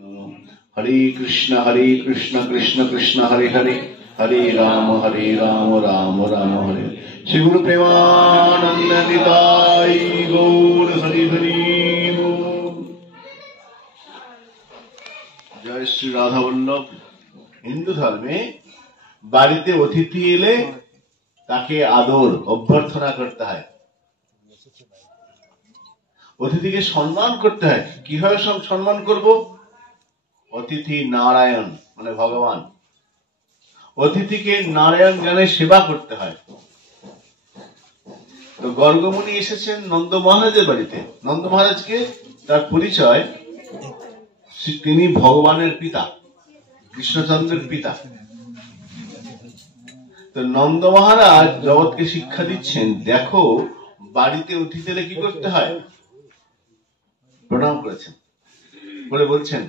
हरे कृष्ण कृष्ण कृष्ण हरे हरे, हरे राम राम राम हरे। श्री गुरु प्रेमानंद निताई गौर हरि हरि बोल। जय श्री राधा वल्लभ। हिंदू धर्मे বাড়িতে অতিথি এলে তাকে আদর অভ্যর্থনা করতে হয়, অতিথিকে সম্মান করতে হয়। কিভাবে সম্মান করব? অতিথি নারায়ণ মানে ভগবান, অতিথিকে নারায়ণ জ্ঞানে সেবা করতে হয়। তো গর্গমুনি এসেছেন নন্দ মহারাজের বাড়িতে। নন্দ মহারাজকে তার পরিচয়, তিনি ভগবানের পিতা, কৃষ্ণচন্দ্রের পিতা। তো নন্দ মহারাজ জগৎকে শিক্ষা দিচ্ছেন, দেখো বাড়িতে অতিথি এলে কি করতে হয়। প্রণাম করেছেন, বলে বলছেন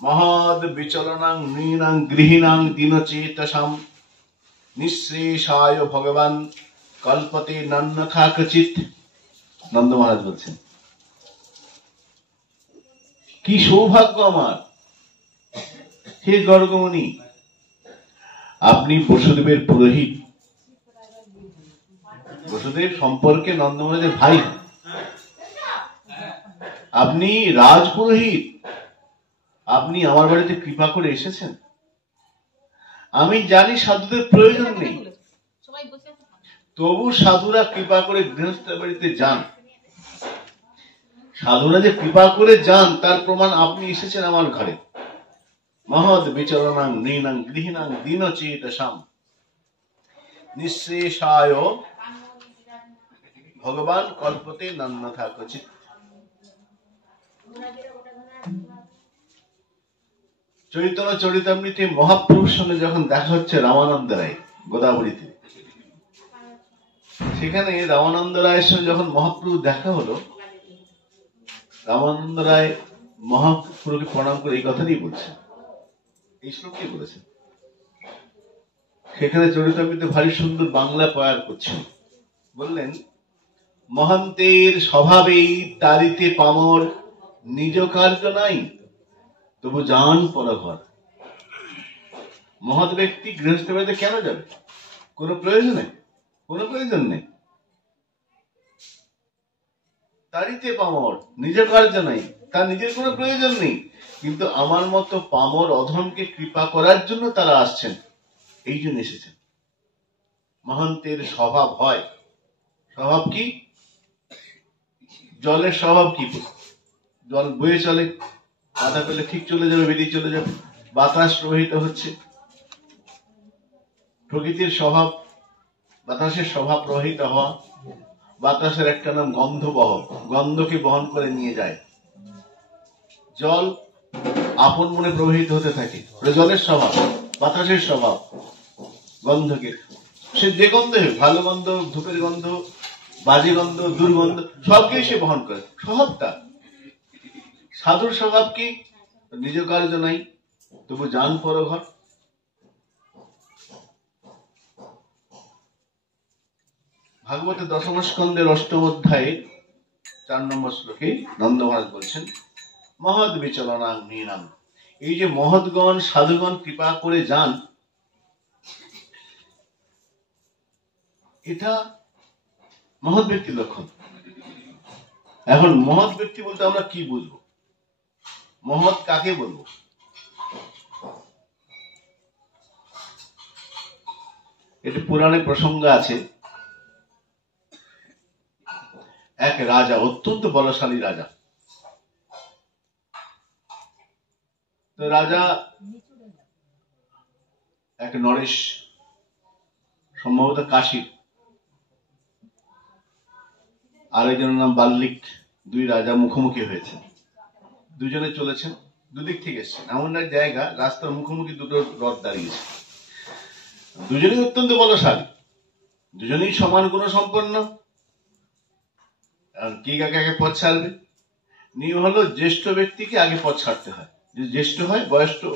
মহদ বিচলনাং নৃণাং গৃহীণাং দীনচেতসাম নিঃশেষায় ভগবান কল্পতে নন্যথা কচিত। নন্দ মহারাজ বলছেন কি সৌভাগ্য আমার, হে গর্গমুনি, আপনি বসুদেবের পুরোহিত। বসুদেব সম্পর্কে নন্দ মহারাজের ভাই। আপনি রাজপুরোহিত, আপনি আমার বাড়িতে কৃপা করে এসেছেন। আমি জানি সাধুদের প্রয়োজন নেই, তবু সাধুরা কৃপা করে গৃহস্থের বাড়িতে যান। সাধুরা যে কৃপা করে যান তার প্রমাণ আপনি এসেছেন আমার ঘরে। মহৎ বিচরণাং নৃণাং গৃহীণাং দীনচেতসাম নিঃশেষায় ভগবান কল্পতে নন্যথা কচিত। চৈতন্য চরিতামৃতে মহাপ্রভুর সঙ্গে যখন দেখা হচ্ছে রামানন্দ রায় গোদাবরীতে, সেখানে রামানন্দ রায়ের সঙ্গে যখন মহাপ্রভু দেখা হলো, রামানন্দ রায় মহাপ্রভুকে প্রণাম করে এই কথাটি বলছেন, এই শ্লোকটি বলেছেন। সেখানে চরিতামৃতে ভারী সুন্দর বাংলা প্রয়ার করছেন। বললেন মহান্তের স্বভাবেই তারিতে পামর, নিজ কার্য নাই তবু যান পরঘর। মহৎ ব্যক্তি গৃহস্থ বাড়িতে কেন যাবে? কোন প্রয়োজনে? কোন প্রয়োজন নেই। তারিতে পামর, নিজ কার্য নাই, তার নিজের কোনো প্রয়োজন নেই, কিন্তু আমার মতো পামর অধমকে কৃপা করার জন্য তারা আসছেন, এই জন্য এসেছেন। মহান্তের স্বভাব হয়। স্বভাব কি? জলের স্বভাব কি? জল বয়ে চলে, বাধা পেলে ঠিক চলে যাবে, বেরিয়ে চলে যাবে। বাতাস প্রবাহিত হচ্ছে, প্রকৃতির স্বভাব, বাতাসের স্বভাব প্রবাহিত হওয়া। বাতাসের একটা নাম গন্ধবহ, গন্ধকে বহন করে নিয়ে যায়। জল আপন মনে প্রবাহিত হতে থাকে, জলের স্বভাব। বাতাসের স্বভাব গন্ধকে, সে যে গন্ধ, ভালো গন্ধ, ধূপের গন্ধ, বাজে গন্ধ, দুর্গন্ধ, সবকে সে বহন করে, স্বভাবটা। সাধুর স্বভাব কি? নিজ কার্য নাই তবু যান পরঘর। ভাগবতের দশম স্কন্ধের অষ্টম অধ্যায়ে 4 নম্বর শ্লোকে নন্দ মহারাজ বলছেন মহৎ বিচলনাং নৃণাং। এই যে মহৎগণ সাধুগণ কৃপা করে যান, এটা মহৎ ব্যক্তির লক্ষণ। এখন মহৎ ব্যক্তি বলতে আমরা কি বুঝবো? মহৎ কাকে বলবো? এটি পুরাণে প্রসঙ্গ আছে। এক রাজা, অত্যন্ত বলশালী রাজা। তো রাজা এক নরেশ, সম্ভবত কাশীর, আর একজনের নাম বাল্লিক, দুই রাজা মুখোমুখি হয়েছে। দুজনে চলেছেন, দুদিক থেকে এসছেন। এমন এক জায়গা, রাস্তার মুখোমুখি দুটো রথ দাঁড়িয়েছে। দুজনেই অত্যন্ত বলশালী, দুজনেই সমান গুণ সম্পন্ন। কে কাকে আগে পথ ছাড়বে? নিয়ম হলো জ্যেষ্ঠ ব্যক্তিকে আগে পথ ছাড়তে হয়। যদি জ্যেষ্ঠ হয়,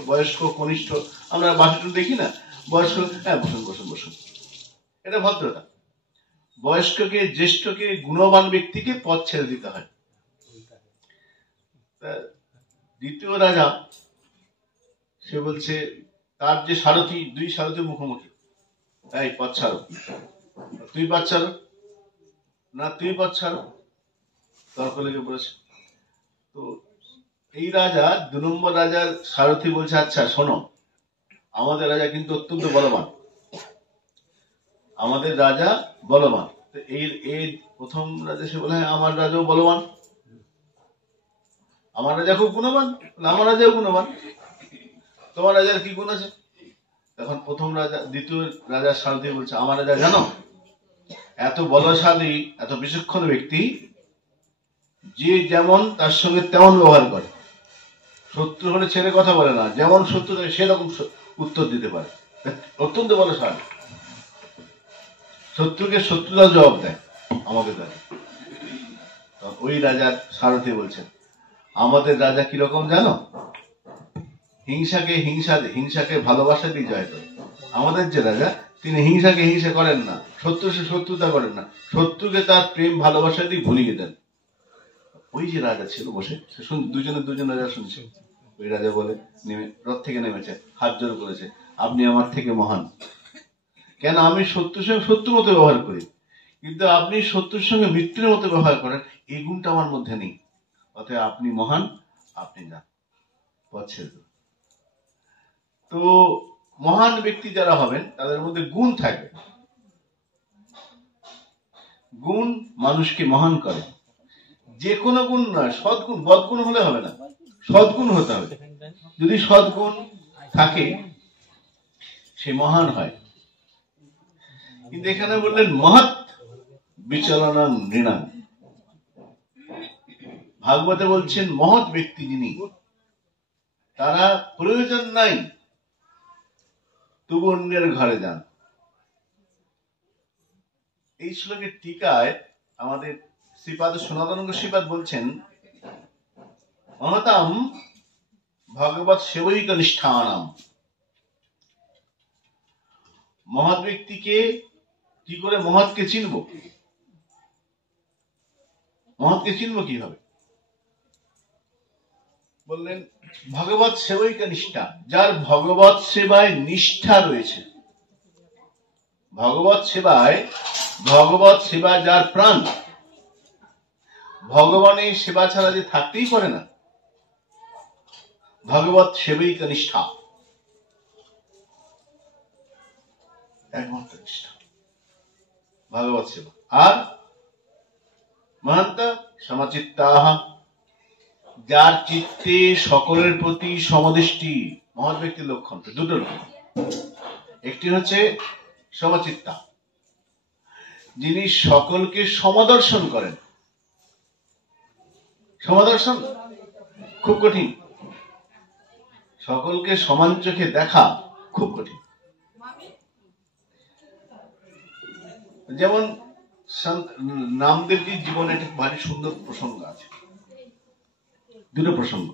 বয়স্ক কনিষ্ঠ, আমরা বাসন দেখি না, বয়স্ক, হ্যাঁ বসুন বসুন বসুন, এটা ভদ্রতা। বয়স্ককে, জ্যেষ্ঠকে, গুণবান ব্যক্তিকে পথ ছেড়ে দিতে হয়। দ্বিতীয় রাজা সে বলছে তার যে সারথি, দুই সারথি মুখোমুখি, এই পথ ছাড়ো, তুই পথ ছাড়ো, না তুই পথ ছাড়ো, তর্ক লেগে পড়েছে। তো এই রাজা, 2 নম্বর রাজার সারথি বলছে, আচ্ছা শোনো, আমাদের রাজা কিন্তু অত্যন্ত বলবান, আমাদের রাজা বলবান। এই প্রথম রাজা সে বলে, হ্যাঁ আমার রাজাও বলবান, আমার রাজা খুব গুণবান, আমার রাজাও গুণবান, তোমার রাজার কি গুণ আছে? তখন প্রথম রাজা, দ্বিতীয় রাজার সারথি বলছে, আমার রাজা জানো, এত বলশালী, এত বিচক্ষণ ব্যক্তি, যে যেমন তার সঙ্গে তেমন ব্যবহার করে, শত্রু হলে ছেড়ে কথা বলে না, যেমন শত্রু থাকে সেরকম উত্তর দিতে পারে, অত্যন্ত বলশালী, শত্রুকে শত্রুরা জবাব দেয় আমাদের রাজা। ওই রাজার সারথি বলছেন, আমাদের রাজা কিরকম জানো, হিংসাকে ভালোবাসা দিয়ে জয় করে। আমাদের যে রাজা, তিনি হিংসাকে হিংসা করেন না, শত্রুতা করেন না, শত্রুকে তার প্রেম ভালোবাসা দিয়ে ভুলিয়ে দেন। ওই যে রাজা ছিল বসে, দুজন রাজা শুনছে, ওই রাজা বলে রথ থেকে নেমেছে, হাত জোর করেছে, আপনি আমার থেকে মহান, কেন আমি শত্রুর সঙ্গে শত্রুর মতো ব্যবহার করি, কিন্তু আপনি শত্রুর সঙ্গে মৃত্যুর মতো ব্যবহার করেন, এই গুণটা আমার মধ্যে নেই, অতএব আপনি মহান, আপনি যান, পথ ছেড়ে দেন। তো মহান ব্যক্তি যারা হবেন তাদের মধ্যে গুণ থাকবে, গুণ মানুষকে মহান করে, যে কোনো গুণ নয়, সদ্গুণ, বদগুণ হলে হবে না, সদ্গুণ হতে হবে। যদি সদ্গুণ থাকে সে মহান হয়। কিন্তু এখানে বললেন মহৎ বিচলনাং নৃণাং, ভাগবতে বলছেন মহৎ ব্যক্তি যিনি, তারা প্রয়োজন নাই তবু অন্যের ঘরে যান। এই শ্লোকের টিকায় আমাদের শ্রীপাদ সনাতন শ্রীপাদ বলছেন, মহতাম ভগবৎ সেবৈক নিষ্ঠানাম, মহৎ ব্যক্তিকে কি করে, মহৎকে চিনব, মহৎকে চিনব কিভাবে, বললেন ভগবৎ সেবৈক নিষ্ঠা, যার ভগবৎ সেবায় নিষ্ঠা রয়েছে, ভগবৎ সেবা যার প্রাণ, ভগবানের সেবা ছাড়া যে থাকতেই পারে না, ভগবৎ সেবৈক নিষ্ঠা, একমাত্র নিষ্ঠা ভগবৎ সেবা। আর মহান্ত সমচিত্তাহ, যার চিত্তে সকলের প্রতি সমদৃষ্টি, মহৎ ব্যক্তির লক্ষণ দুটো, একটি হচ্ছে সমচিত্তা, যিনি সকলকে সমদর্শন করেন। সমদর্শন খুব কঠিন, সকলকে সমান চোখে দেখা খুব কঠিন। যেমন নামদেবজির জীবনে একটা ভারী সুন্দর প্রসঙ্গ আছে, দুটো প্রসঙ্গ।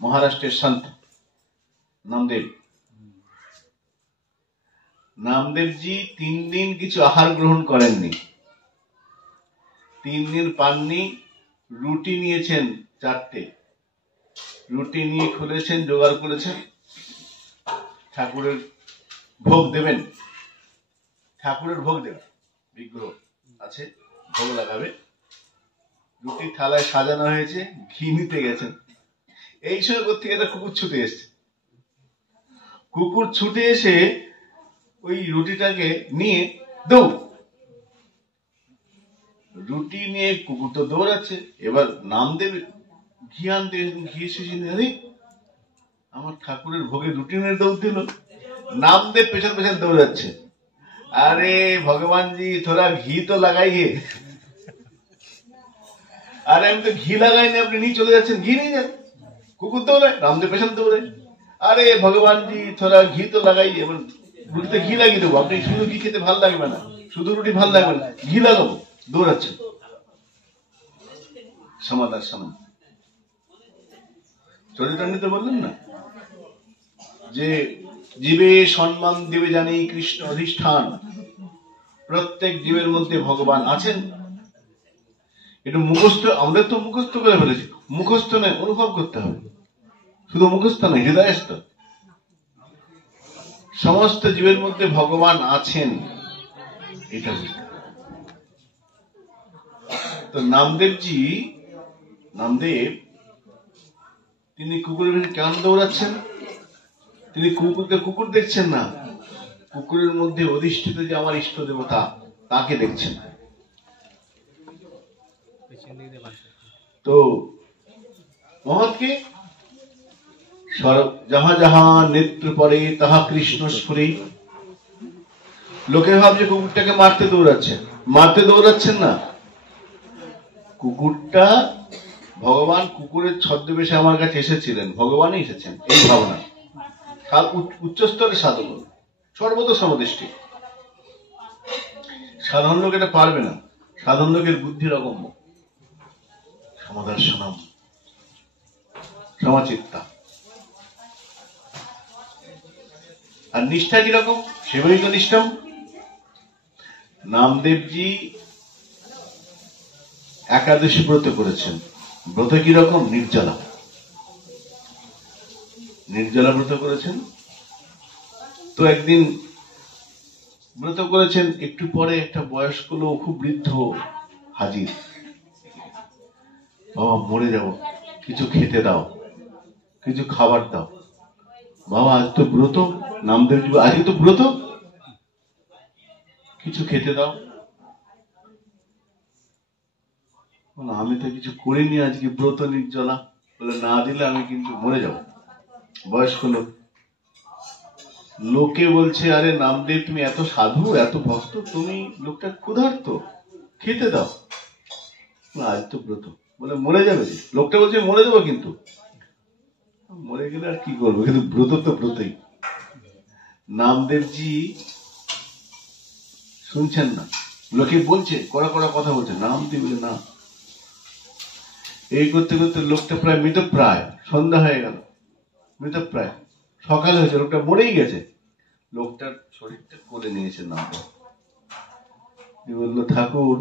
মহারাষ্ট্রের সন্ত নামদেবজি 3 দিন কিছু আহার গ্রহণ করেননি, 3 দিন পাননি, রুটি নিয়েছেন 4টে, রুটি নিয়ে খুলেছেন, জোগাড় করেছেন, ঠাকুরের ভোগ দেবেন, ঠাকুরের ভোগ দেবেন, বিগ্রহ আছে, ভোগ লাগাবে, রুটি থালায় সাজানো হয়েছে, ঘি নিতে গেছেন, এই সময় কোথেকে একটা কুকুর ছুটে এসছে, কুকুর ছুটে এসে ওই রুটিটাকে নিয়ে দৌড়, রুটি নিয়ে কুকুর তো দৌড়াচ্ছে, এবার নামদেব ঘি আনতে, ঘি এসেছে, আমার ঠাকুরের ভোগে রুটি নিয়ে দৌড় দিল, নামদেব পেছন পেছন দৌড়াচ্ছে, আরে ভগবান জি থোড়া ঘি তো লাগাইয়ে, আরে আমি তো ঘি লাগাইনি, আপনি নিয়ে চলে যাচ্ছেন, ঘি নিয়ে যান, কুকুর দৌড়ায়, রামদেব পেছন দৌড়ায়, আরে ভগবান জি থোড়া ঘি তো লাগাইয়ে, এবার রুটিতে ঘি লাগিয়ে দেবো, আপনি শুধু ঘি খেতে ভাল লাগবে না, শুধু রুটি ভাল লাগবে না, ঘি লাগাবো, দৌড়াচ্ছেন। সমাদার সমান চরিতান্বিত বললেন না যে জীবে সম্মান দেবে জানি কৃষ্ণ অধিষ্ঠান, প্রত্যেক জীবের মধ্যে ভগবান আছেন। এটা মুখস্থ, আমাদের তো মুখস্থ করে ফেলেছি, মুখস্থ নয়, অনুভব করতে হবে, শুধু মুখস্থ নয়, হৃদয়স্থ। সমস্ত জীবের মধ্যে ভগবান আছেন, এটা বুঝতে। তো নামদেব তিনি কুকুরের ভিতরে কেন দৌড়াচ্ছেন? তিনি কুকুরকে কুকুর দেখছেন না, কুকুরের মধ্যে অধিষ্ঠিত যে আমার ইষ্ট দেবতা তাকে দেখছেন। তো মহৎকে যাহা যাহা নেত্র পরে তাহা কৃষ্ণ স্ফুরে। লোকে ভাবছে কুকুরটাকে মারতে দৌড়াচ্ছেন না। কুকুরটা ভগবান কুকুরের ছদ্মবেশে আমার কাছে এসেছিলেন, ভগবানই এসেছেন, এই ভাবনা। উচ্চস্তরের সাধক, সর্বত সমদৃষ্টি। সাধারণ লোক এটা পারবে না। সাধারণ লোকের বুদ্ধির অগম্য। সমদর্শনম, সমাচিত্তা। আর নিষ্ঠা কিরকম? সেবৈক নিষ্ঠাম। নামদেবজি একাদশী ব্রত করেছেন। ব্রত কিরকম? নির্জলা ব্রত করেছেন। তো একদিন ব্রত করেছেন, একটু পরে একটা বয়স্ক লোক, খুব বৃদ্ধ, হাজির। বাবা মরে যাব, কিছু খেতে দাও, কিছু খাবার দাও। বাবা আজ তো ব্রত, নামদেবজি আজকে তো ব্রত, কিছু খেতে দাও। আমি তো কিছু করিনি, আজকে ব্রত নির্জলা। বলে না দিলে আমি কিন্তু মরে যাব। বয়স্ক লোক। লোকে বলছে আরে নামদেব তুমি এত সাধু, এত ভক্ত, তুমি লোকটা ক্ষুধার্ত, খেতে দাও। আজ তো ব্রত। বলে মরে যাবে। লোকটা বলছে মরে যাবো, কিন্তু মরে গেলে আর কি করবো, কিন্তু ব্রত তো ব্রতই। নামদেবজি শুনছেন না, লোকে বলছে, কড়া কড়া কথা বলছে, নামদেব বলে না। এই করতে করতে লোকটা প্রায় মৃতপ্রায়, সন্ধ্যা হয়ে গেল, মৃতপ্রায়, সকাল হয়েছে, লোকটা মরেই গেছে। লোকটার শরীরটা কোলে নিয়েছে নামদেব। বললো ঠাকুর,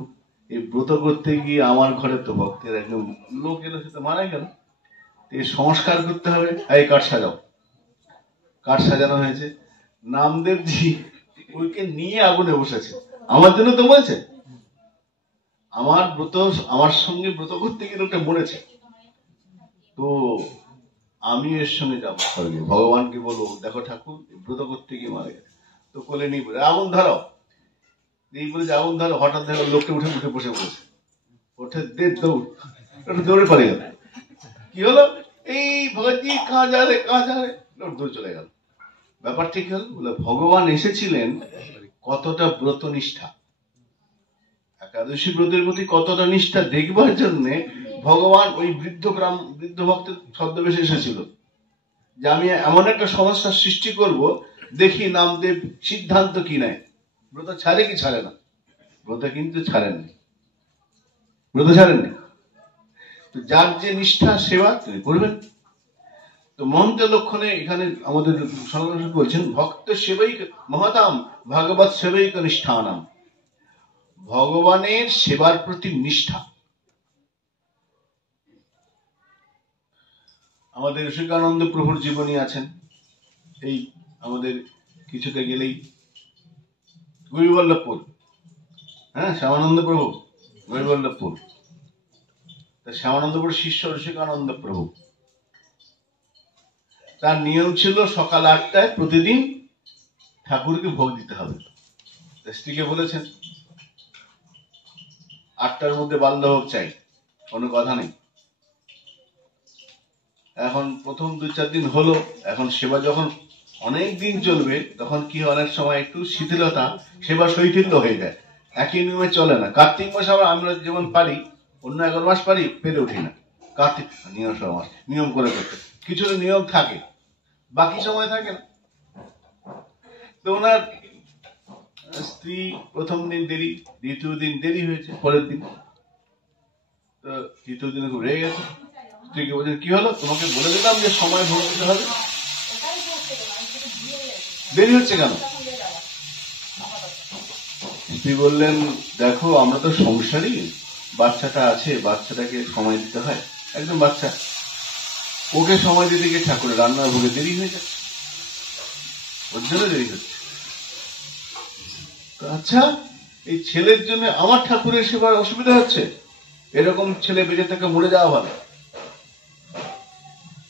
এই ব্রত করতে গিয়ে আমার ঘরে তো ভক্তের একদম লোক এলো, সে তো মারা গেল, এই সংস্কার করতে হবে, এই কাঠ সাজাও। কাঠ সাজানো হয়েছে। নামদেবজি ওইকে নিয়ে আগুনে বসেছে। আমার জন্য তো বলছে, আমার সঙ্গে ব্রত করতে গিয়ে লোকটা মরেছে, তো আমি এর সঙ্গে যাবো স্বর্গে। ভগবানকে বলো, দেখো ঠাকুর ব্রত করতে গিয়ে মারা গেছে। তো কোলে নিয়ে বলে আগুন ধরো, এই বলেছে আগুন ধরো। হঠাৎ দেখো লোকটা উঠে বসে পড়েছে। ওঠে দৌড়, দৌড়ে পালিয়ে গেল। কি হলো? এই ভগতজি কাহা যা রে, দৌড় চলে গেল। ব্যাপার ঠিক হল। বলে ভগবান এসেছিলেন কতটা ব্রত নিষ্ঠা, একাদশী ব্রতের প্রতি কতটা নিষ্ঠা দেখবার জন্য ভগবান ওই বৃদ্ধ ভক্তের ছদ্মবেশে এসেছিল, যে আমি এমন একটা সমস্যার সৃষ্টি করব, দেখি নামদেব সিদ্ধান্ত কি নেয়, ব্রত ছাড়ে কি ছাড়ে না। ব্রত কিন্তু ছাড়েননি, তো যার যে নিষ্ঠা সেবা তিনি করবেন। তো মহন্ত লক্ষণে এখানে আমাদের সংগ্রহ বলছেন, ভক্ত সেবৈক মহতাম ভাগবত সেবৈক নিষ্ঠানাম। ভগবানের সেবার প্রতি নিষ্ঠা। আমাদের রসিকানন্দ প্রভুর জীবনী আছেন, এই আমাদের কিছুটা গেলেই গৌরীবল্লভপুর, হ্যাঁ, শ্যামানন্দ প্রভু গৌরীবল্লভপুর। শ্যামানন্দপুর শিষ্য রসিকানন্দ প্রভু, তার নিয়ম ছিল সকাল 8টায় প্রতিদিন ঠাকুরকে ভোগ দিতে হবে। স্ত্রীকে বলেছেন 8টার মধ্যে বাল্যভোগ চাই, কোনো কথা নেই। এখন প্রথম 2-4 দিন হলো, এখন সেবা যখন অনেক দিন চলবে, তখন কি অনেক সময় একটু শিথিলতা, সেবা শৈথিল্য হয়ে যায়, একই নিয়মে চলে না। কার্তিক মাস আমরা যেমন পারি, অন্য 11 মাস পারি, পেরে উঠি না। কার্তিক মাস নিয়ম করে করতে কিছু নিয়ম থাকে, বাকি সময় থাকে না। তো ওনার স্ত্রী প্রথম দিন দেরি, দ্বিতীয় দিন দেরি হয়েছে, পরের দিন তো তৃতীয় দিনে খুব রেগে গেছে। স্ত্রীকে বলছেন কি হলো, তোমাকে বলে দিলাম যে সময় ভোগ দিতে হবে, দেরি হচ্ছে কেন? স্ত্রী বললেন দেখো আমরা তো সংসারী, বাচ্চাটা আছে, বাচ্চাটাকে সময় দিতে হয়, একদম বাচ্চা। ওকে সময় দিতে গিয়ে ঠাকুরের রান্নার ভোগে দেরি হয়ে যাচ্ছে, ওর জন্য দেরি হচ্ছে। আচ্ছা, এই ছেলের জন্য আমার ঠাকুরের সেবার অসুবিধা হচ্ছে, এরকম ছেলে বেঁচে থেকে মরে যাওয়া ভালো।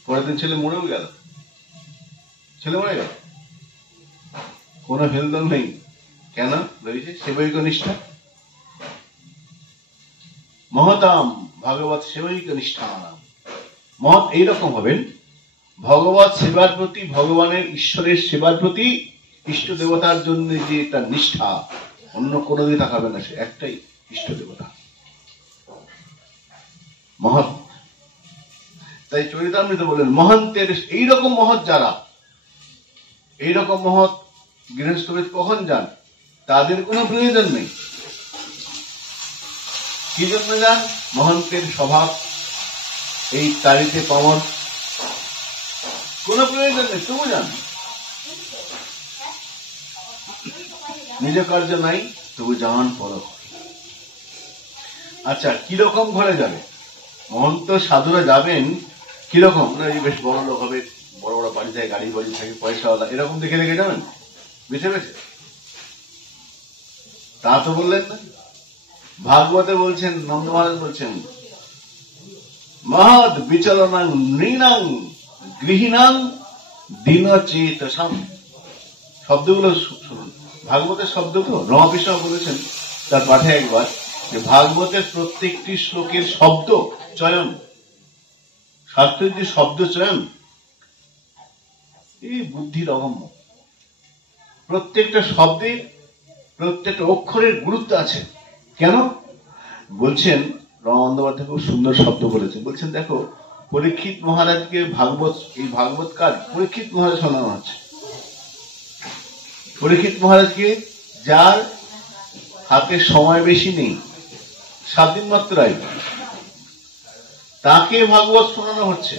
পরের দিন ছেলে মরেও গেল, ছেলে মরে গেল, কোনো হেলদোল নেই। কেন রয়েছে? সেবৈক নিষ্ঠা। মহতাম ভাগবত সেবৈক নিষ্ঠা। মহৎ এইরকম হবেন, ভগবত সেবার প্রতি, ভগবানের ঈশ্বরের সেবার প্রতি, ইষ্ট দেবতার জন্য যে তার নিষ্ঠা, অন্য কোনো দিকে তাকাবে না, সে একটাই ইষ্ট দেবতা। মহৎ। তাই চরিতামৃত বলেন, মহান্তের এইরকম মহৎ যারা, এইরকম মহৎ গৃহস্থবেদ কখন যান? তাদের কোনো প্রয়োজন নেই। কি জন্য যান? মহান্তের স্বভাব এই তারিতে পাওয়ার কোনো প্রয়োজন নেই, তবু যান। নিজ কার্য নাই তবু যান পর। আচ্ছা, কিরকম ঘরে যাবে? মহন্ত সাধুরা যাবেন কিরকম? বেশ বড় লোক হবে, বড় বড় বাড়ি থাকে, গাড়ি বাড়ি থাকে, পয়সাওয়ালা, এরকম দেখে দেখে যাবেন বেছে বেছে? তা তো বললেন না। ভাগবতে বলছেন, নন্দ মহারাজ বলছেন, মহৎ বিচলনাং নৃণাং গৃহীণাং দীনচেতসাম। শব্দগুলো শুনুন, ভাগবতের শব্দ তো রমাপিসা বলেছেন তার পাঠে একবার, যে ভাগবতের প্রত্যেকটি শ্লোকের শব্দ চয়ন, শাস্ত্রের যে শব্দ চয়ন, এই বুদ্ধির অগম্য। প্রত্যেকটা শব্দের, প্রত্যেকটা অক্ষরের গুরুত্ব আছে। কেন বলছেন? রমা বন্দ্যোপাধ্যায় খুব সুন্দর শব্দ বলেছেন। বলছেন, দেখো, পরীক্ষিত মহারাজকে ভাগবত, এই ভাগবত কার? পরীক্ষিত মহারাজ শোনানো হচ্ছে। পরীক্ষিত মহারাজকে, যার হাতে সময় বেশি নেই, 7 দিন মাত্র আয়ু, তাকে ভাগবত শোনানো হচ্ছে।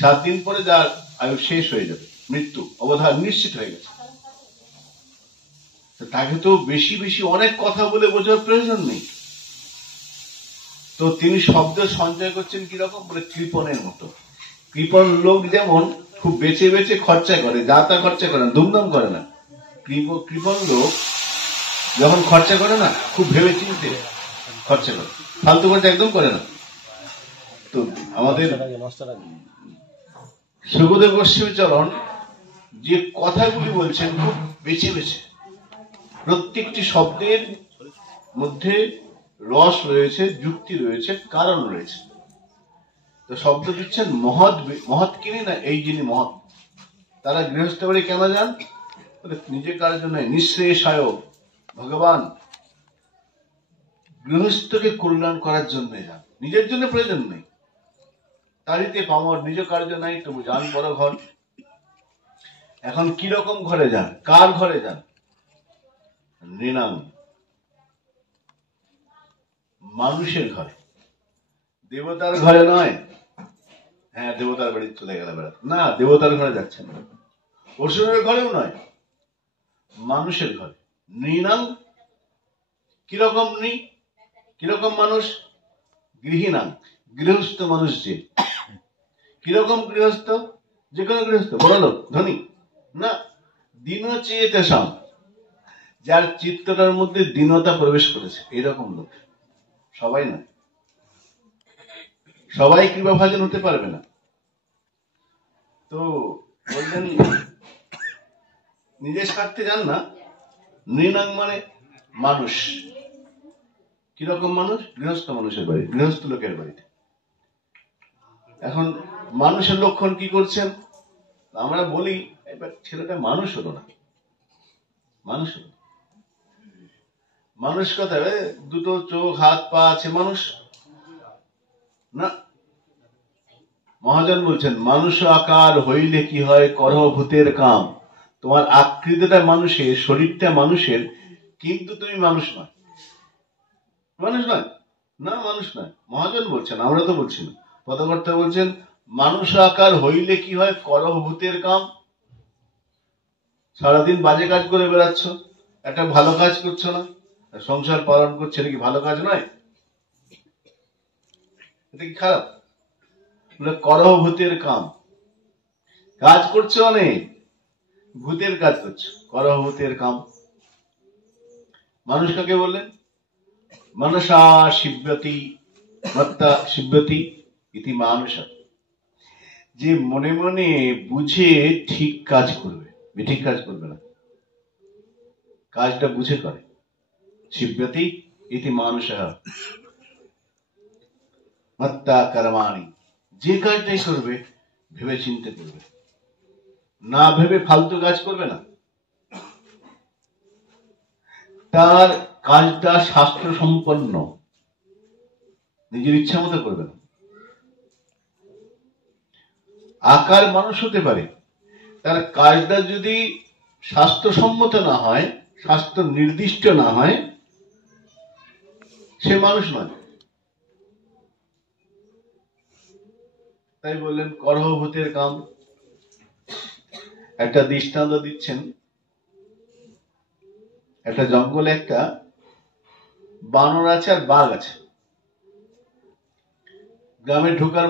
7 দিন পরে যার আয়ু শেষ হয়ে যাবে, মৃত্যু অবধান নিশ্চিত হয়ে গেছে, তাকে তো বেশি বেশি অনেক কথা বলে বোঝার প্রয়োজন নেই। তো তিনি শব্দ সঞ্চয় করছেন কিরকম? বলে কৃপণের মতো। কৃপণ লোক যেমন খুব বেছে বেছে খরচা করে, যা তা খরচা করে না, দুমদাম করে না। কৃপণ লোক যখন খরচা করে না, খুব ভেবে চিনতে খরচা করে, ফালতু খরচা একদম করে না। তো আমাদের সুখদেব গোস্বামী চরণ যে কথাগুলি বলছেন, খুব বেছে বেছে, প্রত্যেকটি শব্দের মধ্যে রস রয়েছে, যুক্তি রয়েছে, কারণ রয়েছে। তো শব্দ দিচ্ছেন মহৎ। মহৎ কিনি না, এই যিনি মহৎ, তারা গৃহস্থ বাড়ি কেন যান? নিজে কার্য নয়, নিঃশ্রেষায় ভগবান গৃহস্থকে কল্যাণ করার জন্য যান, নিজের জন্য প্রয়োজন নেই। তারিতে পামর নিজ কার্য নাই তবু যান পর ঘর। এখন কিরকম ঘরে যান? কার ঘরে যান? নৃণাং, মানুষের ঘরে, দেবতার ঘরে নয়। হ্যাঁ, দেবতার বাড়ি চলে গেলে বেড়াতে, না, দেবতার ঘরে যাচ্ছেন না, অসুরের ঘরেও নয়, মানুষের ঘরে। নৃণাং, কিরকম নৃ, কিরকম মানুষ? গৃহীণাং, গৃহস্থ মানুষ যে। কিরকম গৃহস্থ? যে কোনো গৃহস্থ, বড় লোক, ধনী না, দীনচেতসাম, যার চিত্তটার মধ্যে দীনতা প্রবেশ করেছে, এরকম লোক। সবাই না, সবাই কৃপাভাজন হতে পারবে না। তো বললেন, নিজের স্বার্থে যান না। নৃণাং মানে মানুষ। কিরকম মানুষ? গৃহস্থ মানুষের বাড়ি, গৃহস্থ লোকের বাড়িতে। এখন মানুষের লক্ষণ কি করছেন? আমরা বলি, এবার ছেলেটা মানুষ হলো না, মানুষ হলো, মানুষ কথা, দুটো চোখ, হাত পা আছে, মানুষ না। মহাজন বলছেন, মানুষ আকার হইলে কি হয়, করহ ভূতের কাম। তোমার আকৃতিটা মানুষের, শরীরটা মানুষের, কিন্তু তুমি মানুষ নয়। মানুষ নয়, না, মানুষ নয়। মহাজন বলছেন, আমরা তো বলছি না। পদকর্তা বলছেন, মানুষ আকার হইলে কি হয়, করহ ভূতের কাম। সারাদিন বাজে কাজ করে বেড়াচ্ছ, একটা ভালো কাজ করছো না, সংসার পালন করছে, এটা কি ভালো কাজ নয়? এটা কি খারাপ বলে করহ ভূতের কাম। কাজ করছো অনেক, ভূতের কাজ করছো, করহ ভূতের কাম। মানুষ কাকে বললেন? মনসা শিব্যতি মত্তা শিব্যতি ইতি মানুষ, যে মনে মনে বুঝে ঠিক কাজ করবে, বেঠিক কাজ করবে না, কাজটা বুঝে করে। শিব্যতি ইতি মানুষ মত্তা কর্মাণি, যে কাজটাই করবে ভেবে চিন্তে করবে, না ভেবে ফালতু কাজ করবে না। তার কাজটা শাস্ত্র সম্পন্ন, নিজের ইচ্ছা মতো করবে না। আকার মানুষ হতে পারে, তার কাজটা যদি শাস্ত্রসম্মত না হয়, শাস্ত্র নির্দিষ্ট না হয়, সে মানুষ নয়। তাই বললেন করহ ভূতের কাম। একটা দৃষ্টান্ত দিচ্ছেন, একটা জঙ্গলে একটা বানর আছে আর বাঘ আছে। গ্রামে ঢোকার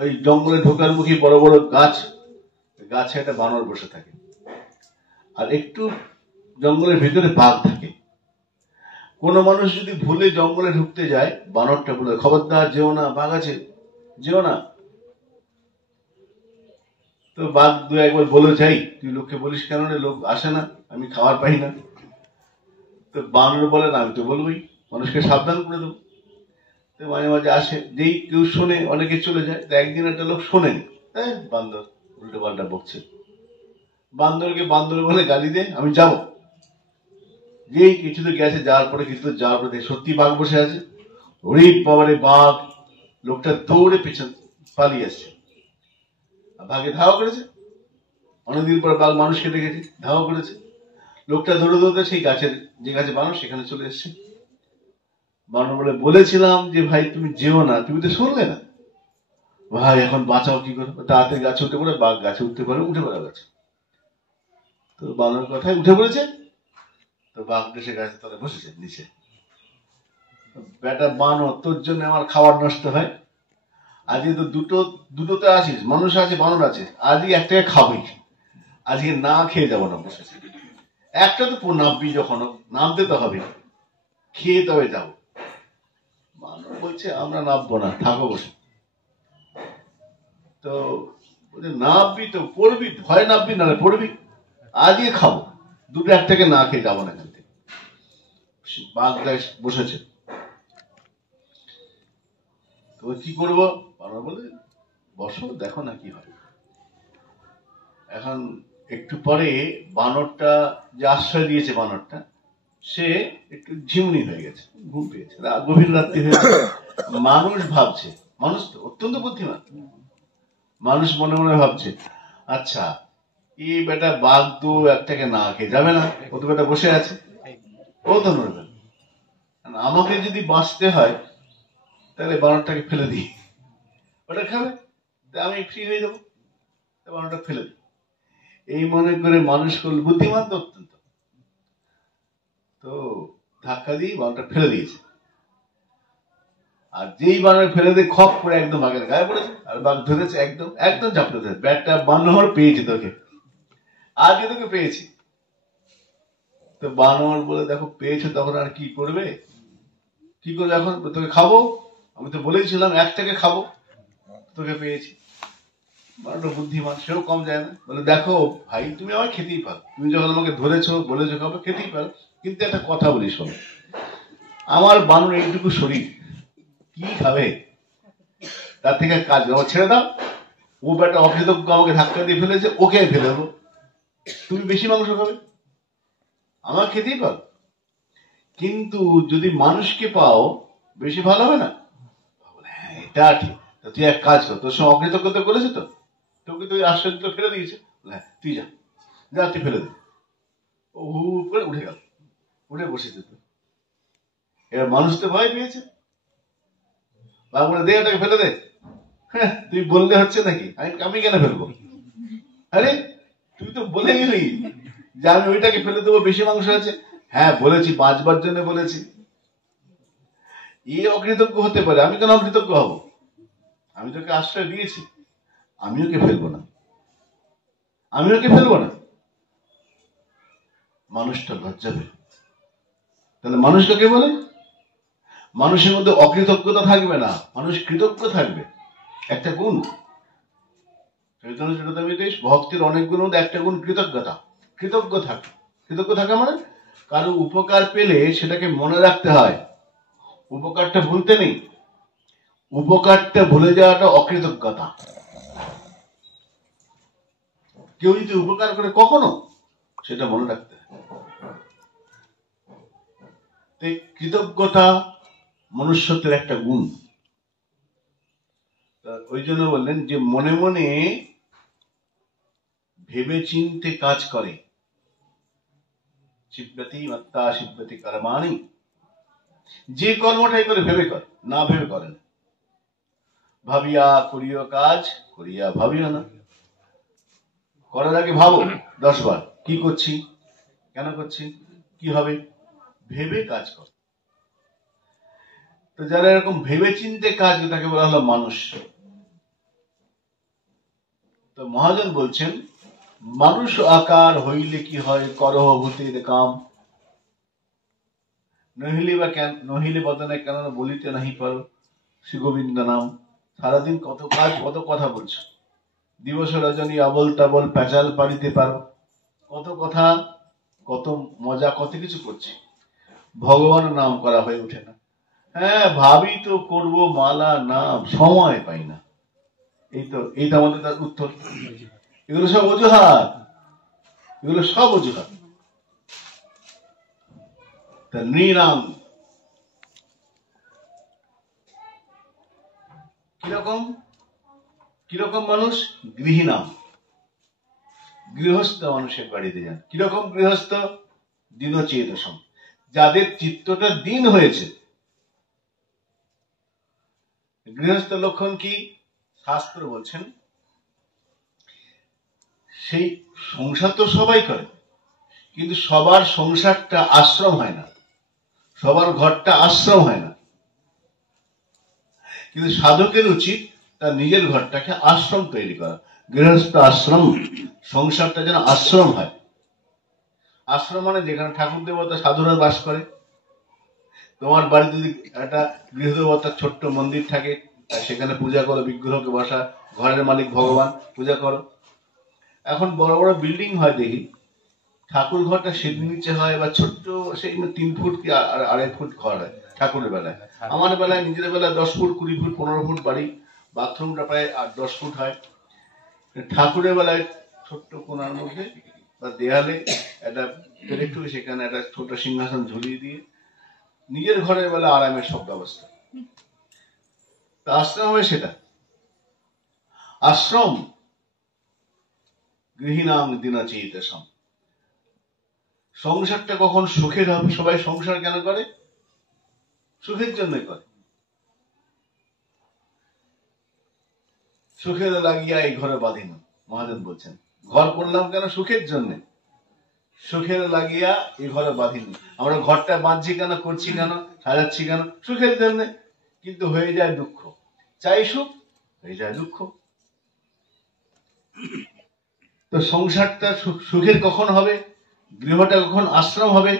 ওই জঙ্গলে ঢোকার মুখী বড় বড় গাছ, গাছে একটা বানর বসে থাকে, আর একটু জঙ্গলের ভিতরে বাঘ থাকে। কোনো মানুষ যদি ভুলে জঙ্গলে ঢুকতে যায়, বানরটা বলে খবরদার যেও না, বাঘ আছে, যেও না। তো বাঘ দু একবার বলে যাই, তুই লোককে বলিস কেন রে, লোক আসে না, আমি খাবার পাই না। তো বানর বলে না, আমি তো বলবোই, মানুষকে সাবধান করে দেবো। তো মাঝে মাঝে আসে, যেই কেউ শোনে অনেকে চলে যায়। তো একদিন একটা লোক শোনেনি, বান্দর উল্টো পাল্টা বকছে, বান্দরকে বান্দর বলে গালি দে, আমি যাব। যেই কিছু তো গেছে, যাওয়ার পরে কিছু তো যাওয়ার পরে সত্যি বাঘ বসে আছে। ওরে বাবারে বাঘ! লোকটা দৌড়ে পেছন পালিয়ে আসছে, বাঘে ধাওয়া করেছে। অনেকদিন পর বাঘ মানুষকে দেখেছে, ধাওয়া করেছে। লোকটা ধরে ধরতে সেই গাছের, যে গাছে বানর, সেখানে চলে এসছে। বানর বলে বলেছিলাম যে ভাই তুমি যেও না, তুমি তো শুনলে না, ভাই এখন বাঁচাও কি করে। তাড়াতাড়ি গাছে উঠে পড়ে, বাঘ গাছে উঠতে পারে, উঠে পড়া গাছে। তো বানর কথায় উঠে পড়েছে। তো বাঘ সে গাছের তলায় বসেছে নিচে। বেটা বানর, তোর জন্য আমার খাবার নষ্ট হয়, আজকে তো দুটোতে আসিস, মানুষ আছে বানর আছে, আজকে একটাকে খাবি, আজকে না খেয়ে যাবো না বসেছে। একটা তো নামবি, যখন নামতে তো হবে, খেয়ে তবে যাবো। বানর বলছে আমরা নামবো না, থাকো বসে। তো নামবি তো পড়বি, ভয় নামবি না, পড়বি, আজকে খাবো, দুটো একটাকে না খেয়ে যাবো না এখান থেকে। বাঘটা বসেছে, তো কি করবো? বানর বলে বসো, দেখো না কি হয়। এখন একটু পরে বানরটা, যে আশ্রয় দিয়েছে বানরটা, সে একটু ঝিমুনি হয়ে গেছে, ঘুম পেয়েছে, গভীর রাত্রি হয়ে গেছে। মানুষ ভাবছে, মানুষ তো অত্যন্ত বুদ্ধিমান, মানুষ মনে মনে ভাবছে, আচ্ছা এই বেটা বাঘ তো একটাকে না খেয়ে যাবে না, ও তো বেটা বসে আছে, ও তো নড়বে। আমাকে যদি বাঁচতে হয় তাহলে বানরটাকে ফেলে দিই, ওটা খাবে, আমি ফ্রি হয়ে যাবো, বানরটা ফেলে দিই। এই মনে করে মানুষ করল, বুদ্ধিমান তো অত্যন্ত, তো ধাক্কা দিয়ে বানরটা ফেলে দিয়েছে। আর যেই বানর ফেলে দিয়ে খপ করে একদম বাঘের গায়ে পড়েছে, আর বাঘ ধরেছে, একদম একদম ঝাপটে ধরেছে, ব্যাটটা বানর পেয়েছি তোকে, আজকে তোকে পেয়েছি। তো বানর বলে দেখো পেয়েছো, তখন আর কি করবে, কি করবে এখন, তোকে খাবো, আমি তো বলেইছিলাম একটাকে খাবো, তোকে পেয়েছি। বানরটা বুদ্ধিমান, সেও কম যায় না, বলে দেখো ভাই তুমি আমায় খেতেই পারো, তুমি যখন আমাকে ধরেছো বলেছো খাবো, খেতেই পারো, কিন্তু একটা কথা বলি শোনো, আমার বানর এইটুকু শরীর, কি খাবে, তার থেকে কাজ আমার ছেড়ে দাও, ও বেটা অকৃতজ্ঞ আমাকে ধাক্কা দিয়ে ফেলেছে, ওকে ফেলে দেবো, তুমি বেশি মাংস খাবে, আমার খেতেই পারো, কিন্তু যদি মানুষকে পাও বেশি ভালো হবে না। হ্যাঁ এটা ঠিক, তুই এক কাজ কর, তোর সঙ্গে অকৃতজ্ঞতা করেছে তো, তোকে তুই আশ্রয় ফেলে দিয়েছে, হ্যাঁ তুই যা, যা তুই ফেলে দে। ও হু করে উঠে গেল, উঠে বসে যেত। এবার মানুষ তো ভয় পেয়েছে, বাবুরা দে ওটাকে ফেলে দে। হ্যাঁ তুই বললে হচ্ছে নাকি, আমি কেন ফেলবো, আরে তুই তো বলে গেলি যে আমি ওইটাকে ফেলে দেবো, বেশি মাংস আছে। হ্যাঁ বলেছি, বাঁচবার জন্য বলেছি। এ অকৃতজ্ঞ হতে পারে, আমি কেন অকৃতজ্ঞ হব, আমি তোকে আশ্রয় দিয়েছি, আমি ওকে ফেলবো না, আমি ওকে ফেলবো না। মানুষটা লজ্জা পেল। তাহলে মানুষ কাকে বলে? মানুষের মধ্যে অকৃতজ্ঞতা থাকবে না, মানুষ কৃতজ্ঞ থাকবে, একটা গুণ। চৈতন্য চরিতামৃতে ভক্তির অনেক গুণ মধ্যে একটা গুণ কৃতজ্ঞতা। কৃতজ্ঞ থাকে, কৃতজ্ঞ থাকা মানে কারো উপকার পেলে সেটাকে মনে রাখতে হয়, উপকারটা ভুলতে নেই। উপকারটা ভুলে যাওয়াটা অকৃতজ্ঞতা। কেউ যদি উপকার করে কখনো, সেটা মনে রাখতে হয়। কৃতজ্ঞতা মনুষ্যত্বের একটা গুণ। ওই জন্য বললেন যে মনে মনে ভেবে চিনতে কাজ করে। শিবতি মত্তা শিবতি কর্মাণি, যে কর্মটাই করে ভেবে কর, না ভেবে করেন। ভাবিয়া করিও কাজ, করিয়া ভাবিও না। করার আগে ভাবো 10 বার, কি করছি, কেন করছি, কি হবে, ভেবে কাজ কর। তো যারা এরকম ভেবে চিনতে কাজ, তাকে বলা হলো মানুষ। তো মহাজন বলছেন, মানুষ আকার হইলে কি হয়, করহ ভূতের কাম, নহিলে বদনে কেন বলিতে নাহি পারো শ্রী গোবিন্দ নাম। সারাদিন কত কাজ, কত কথা বলছো, দিবস রজনী আবল তাবল প্যাচাল পাড়িতে পারো, কত কথা, কত মজা, কত কিছু করছি, ভগবানের নাম করা হয়ে ওঠে না। হ্যাঁ ভাবি তো করবো মালা নাম, সময় পাই না। এই তো আমাদের তার উত্তর। এগুলো সব অজুহাত, এগুলো সব অজুহাত। তা নৃনাম কিরকম, কিরকম মানুষ? গৃহীনাম, গৃহস্থ মানুষের বাড়িতে যান। কিরকম গৃহস্থ? দিনচেতসম, যাদের চিত্তটা দিন হয়েছে। গৃহস্থ লক্ষণ কি? শাস্ত্র বলছেন, সেই সংসার তো সবাই করে, কিন্তু সবার সংসারটা আশ্রম হয় না, সবার ঘরটা আশ্রম হয় না। কিন্তু সাধকের উচিত তার নিজের ঘরটাকে আশ্রম তৈরি করা। গৃহস্থ আশ্রম, সংসারটা যেন আশ্রম হয়। আশ্রম মানে যেখানে ঠাকুর দেবতা সাধুরা বাস করে। তোমার বাড়িতে যদি একটা গৃহদেবতার ছোট্ট মন্দির থাকে, সেখানে পূজা করো, বিগ্রহকে বসা, ঘরের মালিক ভগবান, পূজা করো। এখন বড় বড় বিল্ডিং হয় দেখি, ঠাকুর ঘরটা সিঁড়ির নিচে হয়, বা ছোট্ট সেই 3 ফুট কি 2.5 ফুট ঘর হয় ঠাকুরের বেলায়। আমার বেলায়, নিজের বেলায় 10 ফুট 20 ফুট 15 ফুট বাড়ি, বাথরুমটা প্রায় 8-10 ফুট হয়। ঠাকুরের বেলায় ছোট্ট কোনার মধ্যে বা দেয়ালে একটা একটু, সেখানে একটা ছোট সিংহাসন ঝুলিয়ে দিয়ে নিজের ঘরের বেলা আরামের সব ব্যবস্থা। তা আশ্রম হবে সেটা, আশ্রম গৃহীনাং দিনচেতসম। সংসারটা কখন সুখের হবে? সবাই সংসার কেন করে? সুখের জন্যই করে। সুখের লাগিয়া এই ঘরে বাঁধিন, মহাজন বলছেন। ঘর করলাম কেন? সুখের জন্য। সুখের লাগিয়া এই ঘরে বাঁধিন। আমরা ঘরটা বাঁধছি কেন, করছি কেন, সাজাচ্ছি কেন? সুখের জন্য। কিন্তু হয়ে যায় দুঃখ। চাই সুখ, হয়ে যায় দুঃখ। তো সংসারটা সুখের কখন হবে? গৃহটা কখন আশ্রম হবে?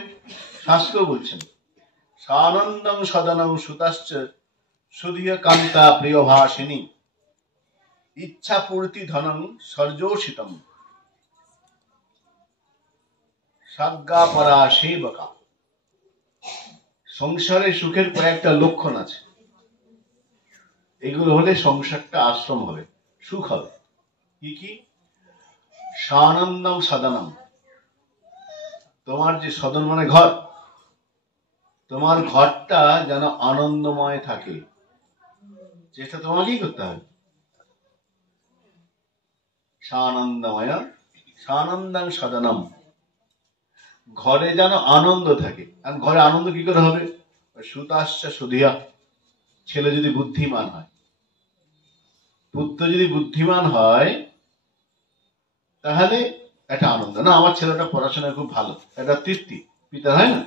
শাস্ত্র বলছেন, সানন্দং সদনং সুতাশ্চ সুধীয় কান্তা প্রিয় ভাসিনী ইচ্ছা পূর্তি ধনং সর্যোষিতম সাজ্ঞাপরা সেবকা। সংসারে সুখের কয়েকটা লক্ষণ আছে, এগুলো হলে সংসারটা আশ্রম হবে, সুখ হবে। কি কি? সানন্দম সদনম, তোমার যে সদন মানে ঘর, তোমার ঘরটা যেন আনন্দময় থাকে, চেষ্টা তোমাকেই করতে হবে। সানন্দময় সানন্দং সদনম, ঘরে যেন আনন্দ থাকে। আর ঘরে আনন্দ কি করে হবে? সুতাশ্চা সুধিয়া, ছেলে যদি বুদ্ধিমান হয়, পুত্র যদি বুদ্ধিমান হয়, তাহলে একটা আনন্দ, না আমার ছেলেটা পড়াশোনায় খুব ভালো, একটা তৃপ্তি পিতা, হয় না?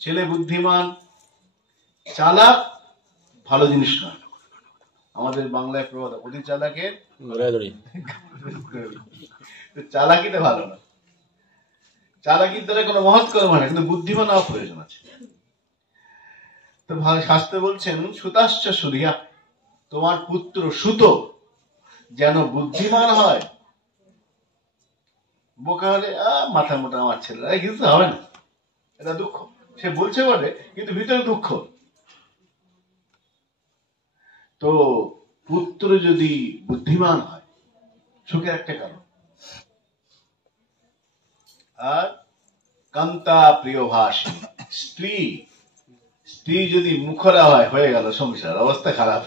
ছেলে বুদ্ধিমান, চালাক ভালো জিনিস নয়। আমাদের বাংলায় প্রবাদ, অতি চালাকের চালাকিটা ভালো না, চালাকির দ্বারা কোনো মহৎ কর্ম হয় না, কিন্তু বুদ্ধিমান হওয়া প্রয়োজন আছে। তো শাস্ত্রে বলছেন সুতাশ্চ সুরিয়া, তোমার পুত্র সুত যেন বুদ্ধিমান হয়। বোকা হলে মাথা মোটা আমার ছেলে, কিছু হবে না, এটা দুঃখ। সে বলছে বলে কিন্তু ভিতরে দুঃখ। তো পুত্র যদি বুদ্ধিমান হয়, সুখের একটা কারণ। আর কান্তা প্রিয় ভাষী, স্ত্রী স্ত্রী যদি মুখরা হয়, হয়ে গেল সংসার, অবস্থা খারাপ।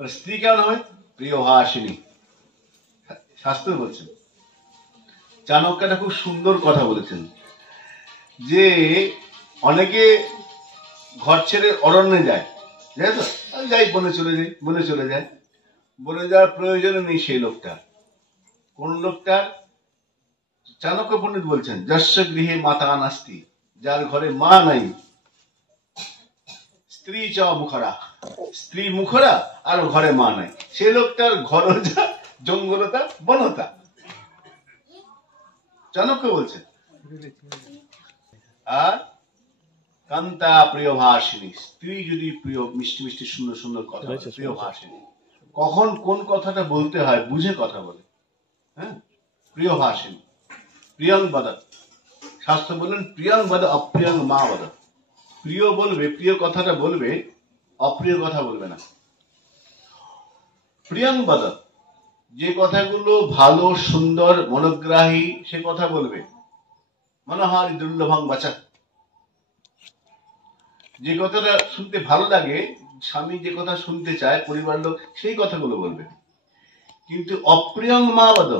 স্ত্রী কেমন হয়? প্রিয় ভাষিনী। শাস্ত্র বলছেন, চাণক্যটা খুব সুন্দর কথা বলেছেন, যে অনেকে ঘর ছেড়ে অরণ্যে যায়, জানো তো, যাই বনে চলে যাই, বনে চলে যায়। বনে যাওয়ার প্রয়োজন নেই সেই লোকটা। কোন লোকটার? চাণক্য পণ্ডিত বলছেন, যস্য গৃহে মাতা নাস্তি, যার ঘরে মা নাই, স্ত্রী চ মুখরা, স্ত্রী মুখরা আর ঘরে মা নাই, সে লোকটার ঘর যা জঙ্গলতা বনতা। চাণক্য বলছেন। আর কান্তা প্রিয় ভাষিনী, স্ত্রী যদি প্রিয়, মিষ্টি মিষ্টি সুন্দর সুন্দর কথা, প্রিয় ভাষিনী, কখন কোন কথাটা বলতে হয় বুঝে কথা বলে। হ্যাঁ, প্রিয় ভাষিনী। প্রিয়ং বদ, শাস্ত্র বললেন প্রিয়ং বদ অপ্রিয়ং মা বদ। প্রিয় বলবে, প্রিয় কথাটা বলবে, অপ্রিয় কথা বলবে না। প্রিয়ং বদ, যে কথাগুলো ভালো সুন্দর মনোগ্রাহী সে কথা বলবে। মনোহারি দুর্লভং বাচা, যে কথাটা শুনতে ভালো লাগে, স্বামী যে কথা শুনতে চায়, পরিবার লোক, সেই কথাগুলো বলবে। কিন্তু অপ্রিয়ং মা বদ,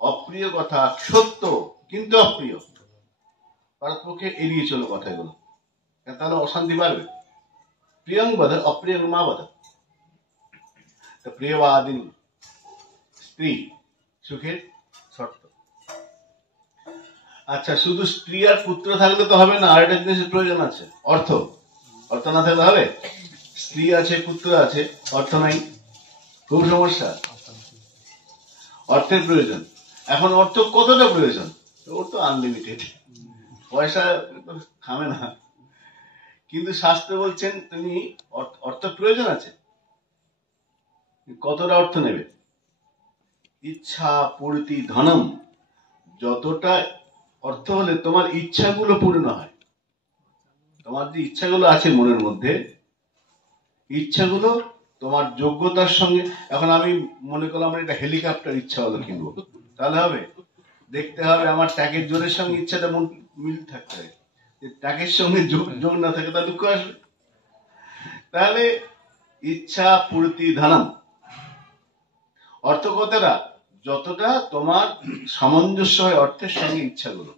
অপ্রিয় কথা সত্য কিন্তু অপ্রিয়, তার পক্ষে এড়িয়ে চলো কথাগুলো, তাহলে অশান্তি বাড়বে। প্রিয়ং বদ অপ্রিয়ং মা বদ। প্রিয়বাদিনী স্ত্রী সুখের শর্ত। আচ্ছা, শুধু স্ত্রী আর পুত্র থাকলে তো হবে না, আর একটা জিনিসের প্রয়োজন আছে, অর্থ। অর্থ না থাকলে হবে? স্ত্রী আছে, পুত্র আছে, অর্থ নাই, খুব সমস্যা। অর্থের প্রয়োজন। এখন অর্থ কতটা প্রয়োজন? ওর তো আনলিমিটেড, পয়সা থামে না। কিন্তু শাস্ত্র বলছেন তুমি অর্থ প্রয়োজন আছে, কতটা অর্থ নেবে? ইচ্ছা পূর্তি ধনম, যতটা অর্থ হলে তোমার ইচ্ছাগুলো পূর্ণ হয়। তোমার যে ইচ্ছাগুলো আছে মনের মধ্যে, ইচ্ছাগুলো তোমার যোগ্যতার সঙ্গে। এখন আমি মনে করলাম আমার একটা হেলিকপ্টার ইচ্ছা হলো কিনবো, তাহলে হবে? দেখতে হবে আমার ট্যাগের জোরের সঙ্গে ইচ্ছাটা মিল থাকতে হবে। ট্যাগের সঙ্গে যোগ না থাকে, তা দুঃখ আসবে। তাহলে ইচ্ছা পূর্তি ধনম, অর্থ কতটা? যতটা তোমার সামঞ্জস্য হয় অর্থের সঙ্গে ইচ্ছাগুলো।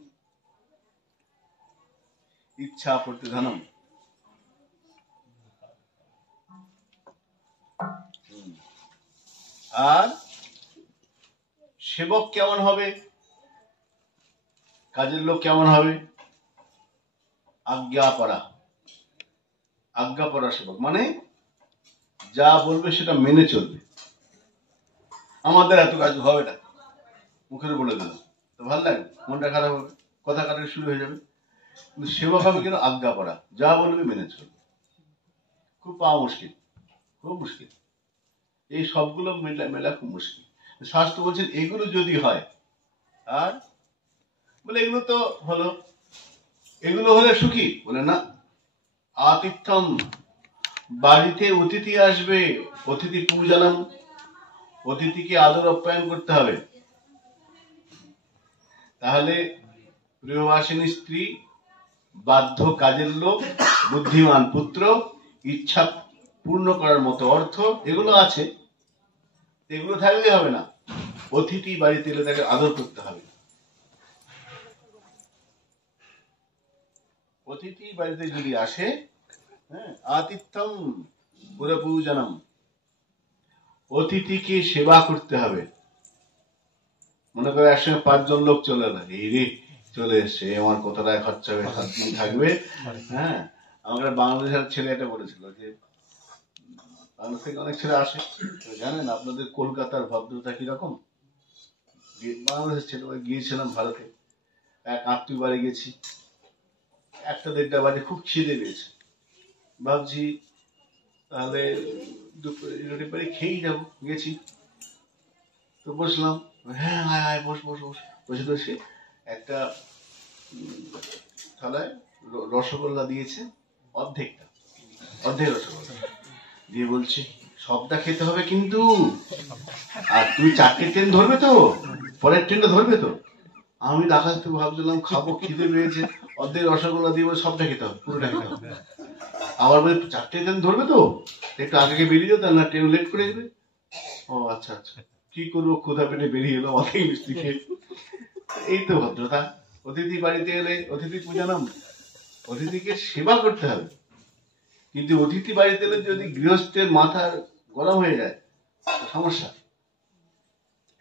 ইচ্ছা পূর্তি ধনম। আর সেবক কেমন হবে? কাজের লোক কেমন হবে? আজ্ঞাপরা, আজ্ঞাপরা সেবক, মানে যা বলবে সেটা মেনে চলবে। আমাদের এত কাজ হবে না, মুখের বলে দিল তো ভালো লাগে, মনটা খারাপ হবে, কথা কাটার শুরু হয়ে যাবে। কিন্তু সেবক হবে কেন? আজ্ঞাপরা, যা বলবে মেনে চলবে। খুব পাওয়া মুশকিল, খুব মুশকিল, এই সবগুলো মেলা খুব মুশকিল। শাস্ত্র বলছেন এগুলো যদি হয়, আর বলে এগুলো তো হলো, এগুলো হলে সুখী, বলে না। আতিথ্যম, বাড়িতে অতিথি আসবে, অতিথি পূজনম, অতিথিকে আদর আপ্যায়ন করতে হবে। তাহলে প্রিয়বাসিনী স্ত্রী, বাধ্য কাজের লোক, বুদ্ধিমান পুত্র, ইচ্ছা পূর্ণ করার মতো অর্থ, এগুলো আছে। এগুলো থাকলে হবে না, অতিথি বাড়িতে এলে তাকে আদর করতে হবে। অতিথি বাড়িতে যদি আসে, হ্যাঁ, আতিথ্যম পুরপূজনম, অতিথিকে সেবা করতে হবে। মনে করে একসঙ্গে 5 জন লোক চলে এলো, এই রে চলে এসছে, আমার কত টাকা খরচা হবে, 7 দিন থাকবে। হ্যাঁ, আমাদের বাংলাদেশের ছেলে এটা বলেছিল যে বাংলাদেশ থেকে অনেক ছেলে আসে। তো জানেন আপনাদের কলকাতার ভদ্রতা কিরকম? বাংলাদেশের ছেলে গিয়েছিলাম ভারতে, এক আত্মীয় বাড়ি গেছি, 1টা-1.5টা বাজে, খুব খিদে পেয়েছে। ভাবছি তাহলে রুটি পাড়ি খেয়েই যাবো, গেছি তো বসলাম। হ্যাঁ আয় আয় বস বস বস। বসে বসে একটা থালায় রসগোল্লা দিয়েছে, অর্ধেক রসগোল্লা দিয়ে বলছে সবটা খেতে হবে কিন্তু, আর তুই 4টে ট্রেন ধরবে তো, পরের ট্রেনটা ধরবে তো। আমি আকাশ থেকে ভাবছিলাম খাবো, খিদে পেয়েছে, অর্ধেক রসগোল্লা দিয়ে বলে সবটা খেতে হবে, পুরোটা খেতে হবে। আবার বলে 4টে ট্রেন ধরবে তো, একটু আগে বেরিয়ে যাও, তাহলে ট্রেন লেট করে যাবে। ও আচ্ছা আচ্ছা, কি করবো, ক্ষুধা পেটে বেরিয়ে এলো অনেক মিষ্টি খেয়ে। এই তো ভদ্রতা। অতিথি বাড়িতে এলে অতিথি পূজা নাম, অতিথিকে সেবা করতে হবে। কিন্তু অতিথি বাড়িতে এলে যদি গৃহস্থের মাথা গরম হয়ে যায় সমস্যা,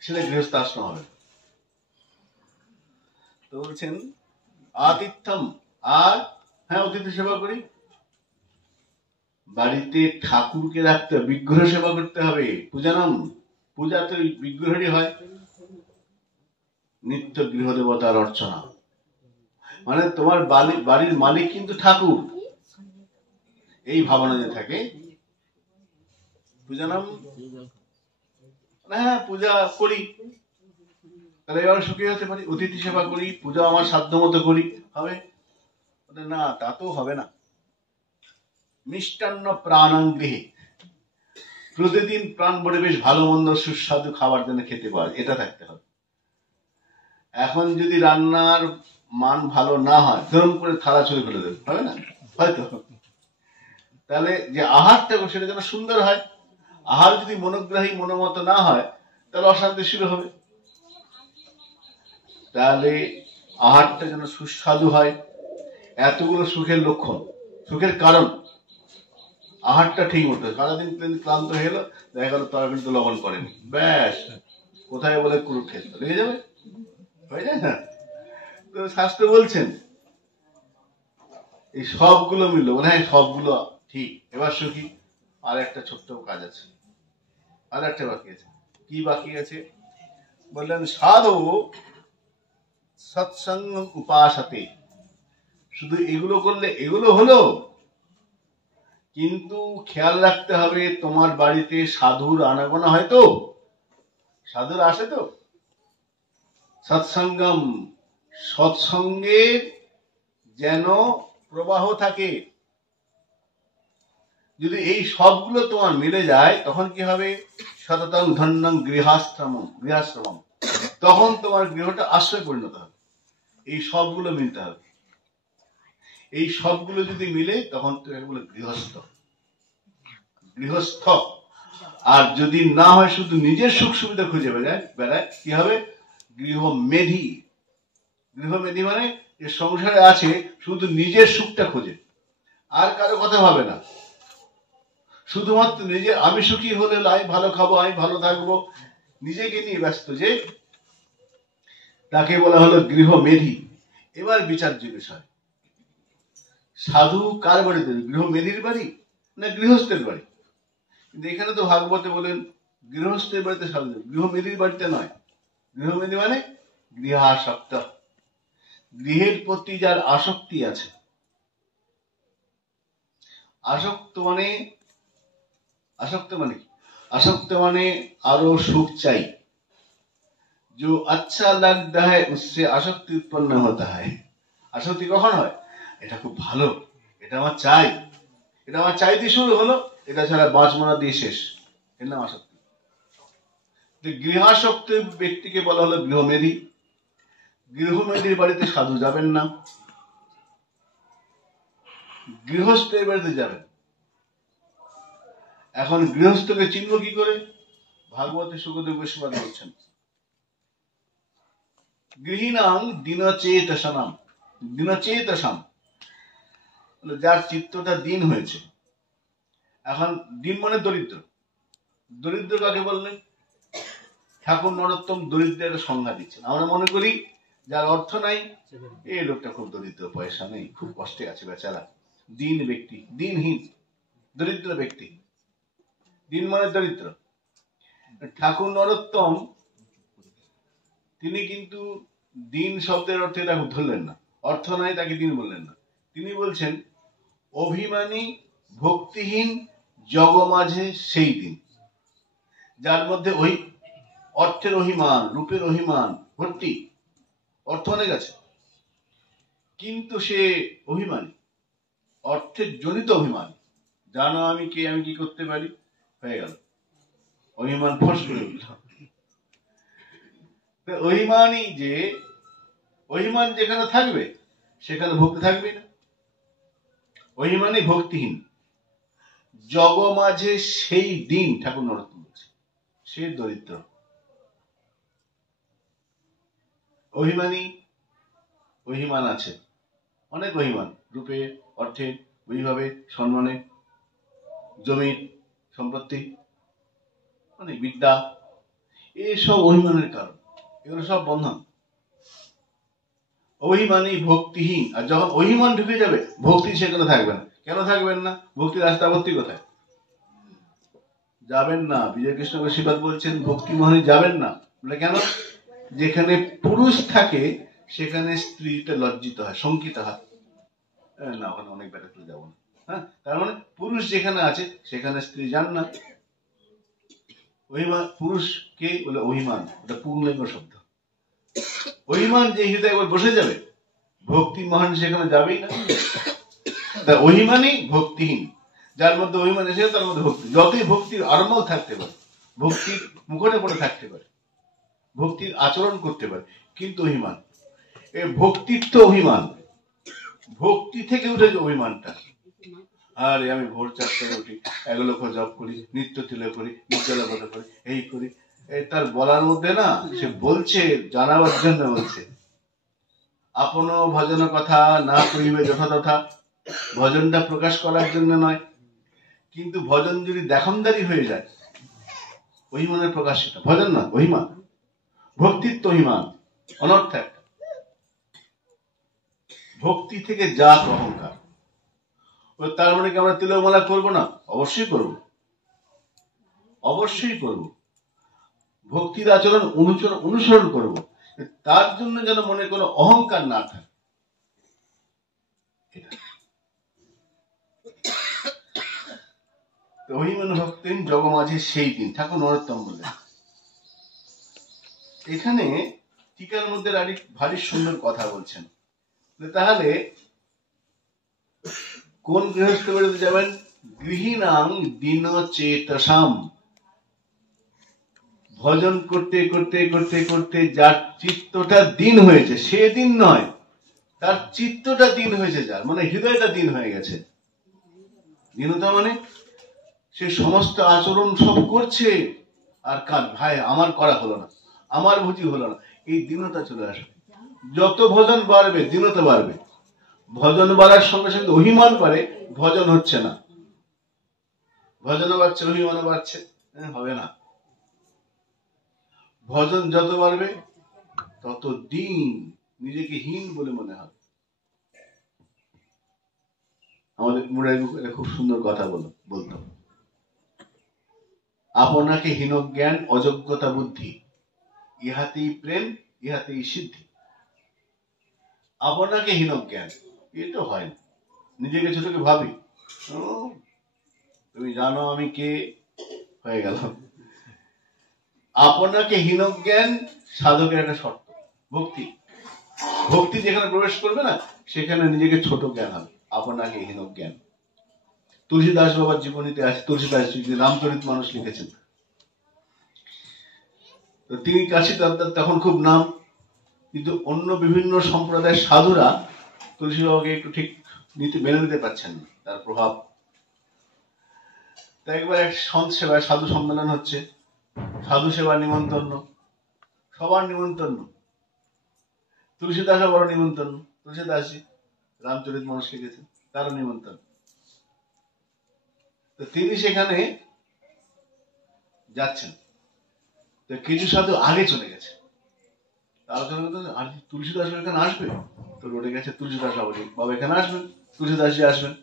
সেটা গৃহস্থ আশ্রম হবে। তো বলছেন আতিথ্যম, আর হ্যাঁ অতিথি সেবা করি। বাড়িতে ঠাকুরকে রাখতে হবে, বিগ্রহ সেবা করতে হবে। পূজানাম, পূজা তো বিগ্রহেরই হয়। নিত্য গৃহদেবতার অর্চনা, মানে তোমার বাড়ির মালিক কিন্তু ঠাকুর, এই ভাবনা যে থাকে। পূজা নাম, হ্যাঁ পূজা করি, তাহলে এবার সুখী হতে পারি। অতিথি সেবা করি, পূজা আমার সাধ্য মতো করি, হবে না? তা তো হবে না। মিষ্টান্ন প্রাণাং গৃহে, প্রতিদিন প্রাণ ভরে বেশ ভালো মন্দ সুস্বাদু খাবার জন্য খেতে পারে, এটা থাকতে হবে। এখন যদি রান্নার মান ভালো না হয়, ধরুন করে থালা ছুঁড়ে ফেলে দেবে, হবে না হয়তো। তাহলে যে আহারটা সেটা যেন সুন্দর হয়। আহার যদি মনোগ্রাহী মনোমত না হয়, তাহলে অশান্তি শুরু হবে। তাহলে আহারটা যেন সুস্বাদু হয়। এতগুলো সুখের লক্ষণ, সুখের কারণ, আহারটা ঠিক মতো। সারাদিন ক্লান্ত হয়ে এলো, দেখা গেল তরকারি তো লবণ করেনি, ব্যাস কোথায় বলে কুরুক্ষেত্র লেগে যাবে, হয়ে যায় না? তো শাস্ত্র বলছেন এই সবগুলো মিললো, মনে হয় সবগুলো ঠিক, এবার সুখী। আর একটা ছোট্ট কাজ আছে, আর একটা বাকি আছে। কি বাকি আছে? বললেন সাধু সৎসঙ্গ উপাসতে। শুধু এগুলো করলে এগুলো হলো, কিন্তু খেয়াল রাখতে হবে তোমার বাড়িতে সাধুর আনাগোনা হয় তো, সাধুর আসে তো। সৎসঙ্গম, সৎসঙ্গের যেন প্রবাহ থাকে। যদি এই সবগুলো তোমার মিলে যায়, তখন কি হবে? সততং ধন্যং গৃহাশ্রমম, তখন তোমার গৃহটা আশ্রয় পরিণত হবে। এই সবগুলো মিলতে হবে। এই সবগুলো যদি মিলে, তখন তুমি বলে গৃহস্থ। গৃহস্থ। আর যদি না হয়, শুধু নিজের সুখ সুবিধা খুঁজে বেড়ায়, কি হবে? গৃহমেধি। গৃহমেধি মানে যে সংসারে আছে শুধু নিজের সুখটা খোঁজে, আর কারো কথা ভাবে না, শুধুমাত্র নিজে। আমি সুখী হলে আমি ভালো খাবো, আমি ভালো থাকবো, নিজেকে নিয়ে ব্যস্ত, যে তাকে বলা হলো গৃহমেধি। এবার বিচার্য বিষয়, সাধু কার বাড়িতে? গৃহমেধির বাড়ি না গৃহস্থের বাড়ি? কিন্তু এখানে তো ভাগবতে বলেন গৃহস্থের বাড়িতে সাধু, গৃহমেধির বাড়িতে নয়। গৃহমেধি মানে গৃহাসক্ত, গৃহের প্রতি যার আসক্তি আছে। আসক্ত মানে কি? আসক্ত মানে আরো সুখ চাই। जो अच्छा लगता है उससे आसक्ति उत्पन्न होता है। আসক্তি কখন হয়? এটা খুব ভালো, এটা আমার চাই, এটা আমার চাইতে শুরু হলো, এটা ছাড়া বাঁচবো না দিয়ে শেষ, এর নাম আসক্তি। গৃহাসক্ত ব্যক্তিকে বলা হলো গৃহমেধি। গৃহমেধির বাড়িতে সাধু যাবেন না, গৃহস্থের বাড়িতে যাবেন। এখন গৃহস্থকে চিনব কি করে? ভাগবতে সুখদেব গোস্বামী বলছেন গৃহীণাং দিনচেতসাম, দিনচেতসাম, যার চিত্তটা দিন হয়েছে। এখন দিন মানে দরিদ্র। দরিদ্র কাকে বললেন? ঠাকুর নরোত্তম দরিদ্রের সংজ্ঞা দিচ্ছেন। আমরা মনে করি যার অর্থ নাই, এই লোকটা খুব দরিদ্র, পয়সা নেই, খুব কষ্টে আছে বেচারা, দিন ব্যক্তি, দিনহীন, দরিদ্র ব্যক্তি। দিন মানে দরিদ্র। ঠাকুর নরোত্তম তিনি কিন্তু দিন শব্দের অর্থে তাকে ধরলেন না, অর্থ নাই তাকে দিন বললেন না। তিনি বলছেন অভিমানী ভক্তিহীন জগ মাঝে সেই দিন, যার মধ্যে ওই অর্থের অভিমান, রূপের অভিমান ভর্তি, অর্থ অনেক আছে কিন্তু সে অভিমানী, অর্থের জনিত অভিমান। জানো আমি কে, আমি কি করতে পারি, হয়ে গেল অভিমান, ফস করে উঠল। অভিমানী যে অভিমান যেখানে থাকবে সেখানে ভক্তি থাকবে না। অভিমানী ভক্তিহীন জগ মাঝে সেই দিন, ঠাকুর নরোত্তম বলছে, সে দরিদ্র। অভিমানী, অভিমান আছে, অনেক অভিমান, রূপে, অর্থে, বৈভবে, সম্মানে, জমির সম্পত্তি, অনেক বিদ্যা, এসব অভিমানের কারণ, এগুলো সব বন্ধন। অভিমানী ভক্তিহীন, আর যখন অভিমান ঢুকে যাবে ভক্তি সেখানে থাকবে না। কেন থাকবেন না? ভক্তির রাস্তা ভর্তি কোথায়? যাবেন না। বিজয় কৃষ্ণ গোস্বামী বলছেন ভক্তি মহলে যাবেন না। বলে কেন? যেখানে পুরুষ থাকে সেখানে স্ত্রীটা লজ্জিত হয়, শঙ্কিত হয়, না ওখানে অনেক বেটা তুলে যাবো না। হ্যাঁ, তার মানে পুরুষ যেখানে আছে সেখানে স্ত্রী যান না। অভিমান, পুরুষ কে বলে অভিমান, ওটা পুংলিঙ্গ শব্দ। অভিমান যে হৃদয়ে একবার বসে যাবে ভক্তি মহান সেখানে যাবেই না। অভিমানী ভক্তিহীন, যার মধ্যে অভিমান এসে তার মধ্যে ভক্তি, যতই ভক্তির আড়ম্বর থাকতে পারে, ভক্তির মুখটে পড়ে থাকতে পারে, ভক্তির আচরণ করতে পারে, কিন্তু অভিমান, এই ভক্তির তো অভিমান, ভক্তি থেকে উঠেছে অভিমানটা। আরে আমি ভোর 4টায় উঠি, 1 লক্ষ জপ করি, নিত্য তিলক করি, নির্জলা করি, এই করি, তার বলার মধ্যে না, সে বলছে জানাবার জন্য বলছে। আপন ভজন কথা না করিবে যথাতথা, ভজনটা প্রকাশ করার জন্য নয়। কিন্তু ভজন যদি দেখনদারি হয়ে যায়, অভিমানের প্রকাশ, সেটা ভজন না, অভিমান। ভক্তির তো অভিমান, অনর্থ একটা। ভক্তি থেকে জাত অহংকার। তার মানে কি আমরা তিলকমালা করবো না? অবশ্যই করব, অবশ্যই করব। ভক্তির আচরণ অনুসরণ করব, তার জন্য যেন মনে কোনো অহংকার না থাকে। অভিমান ভক্তিহীন জগ মাঝে সেই দিন, ঠাকুর নরোত্তম বললেন। এখানে টিকার মধ্যে ভারী সুন্দর কথা বলছেন। তাহলে কোন গৃহস্থ বাড়িতে যাবেন? গৃহীণাং দিন চেতসাম। ভজন করতে করতে করতে করতে যার চিত্তটা দিন হয়েছে, সে দিন নয়, তার চিত্তটা দিন হয়েছে, যার মানে হৃদয়টা দিন হয়ে গেছে। দীনতা মানে সে সমস্ত আচরণ সব করছে আর কার ভাই আমার করা হলো না, আমার বুঝি হলো না, এই দীনতা চলে আসবে। যত ভজন বাড়বে দীনতা বাড়বে। ভজন বাড়ার সঙ্গে সঙ্গে অভিমান বাড়ে, ভজন হচ্ছে না, ভজনও বাড়ছে অভিমানও বাড়ছে, হবে না। ভজন যত বাড়বে তত দিন নিজেকে হীন বলে মনে হবে। আমাদের মুরারি খুব সুন্দর কথা বলতো, আপনাকে হীন জ্ঞান অযোগ্যতা বুদ্ধি, ইহাতেই প্রেম ইহাতেই সিদ্ধি। আপনাকে হীন জ্ঞান, এটা হয় না। নিজেকে ছোটকে ভাবি, তুমি জানো আমি কে, হয়ে গেল। আপনাকে হীন জ্ঞান সাধকের একটা শর্ত। ভক্তি, ভক্তি যেখানে প্রবেশ করবে না সেখানে নিজেকে ছোট জ্ঞান হবে, আপনাকে হীন জ্ঞান। তুলসীদাস বাবার জীবনীতে আছে, তুলসীদাস রামচরিত মানস লিখেছেন। তো তিনি কাশী তখন খুব নাম, কিন্তু অন্য বিভিন্ন সম্প্রদায়ের সাধুরা তুলসী বাবাকে একটু ঠিক মেনে নিতে পারছেন না, তার প্রভাব। তো একবার এক সন্ত সেবায় সাধু সম্মেলন হচ্ছে, সাধু সেবার নিমন্ত্রণ, সবার নিমন্ত্রণ, তুলসীদাসও বড় নিমন্ত্রণ, তুলসীদাসী রামচরিত মানস লিখেছেন, তারও নিমন্ত্রণ। তো তিনি সেখানে যাচ্ছেন, তো কিছু সাধু আগে চলে গেছে, আলোচনা করতে, আর তুলসীদাস এখানে আসবে, তো রোডে গেছে তুলসীদাস বাবা এখানে আসবেন, তুলসীদাসী আসবেন।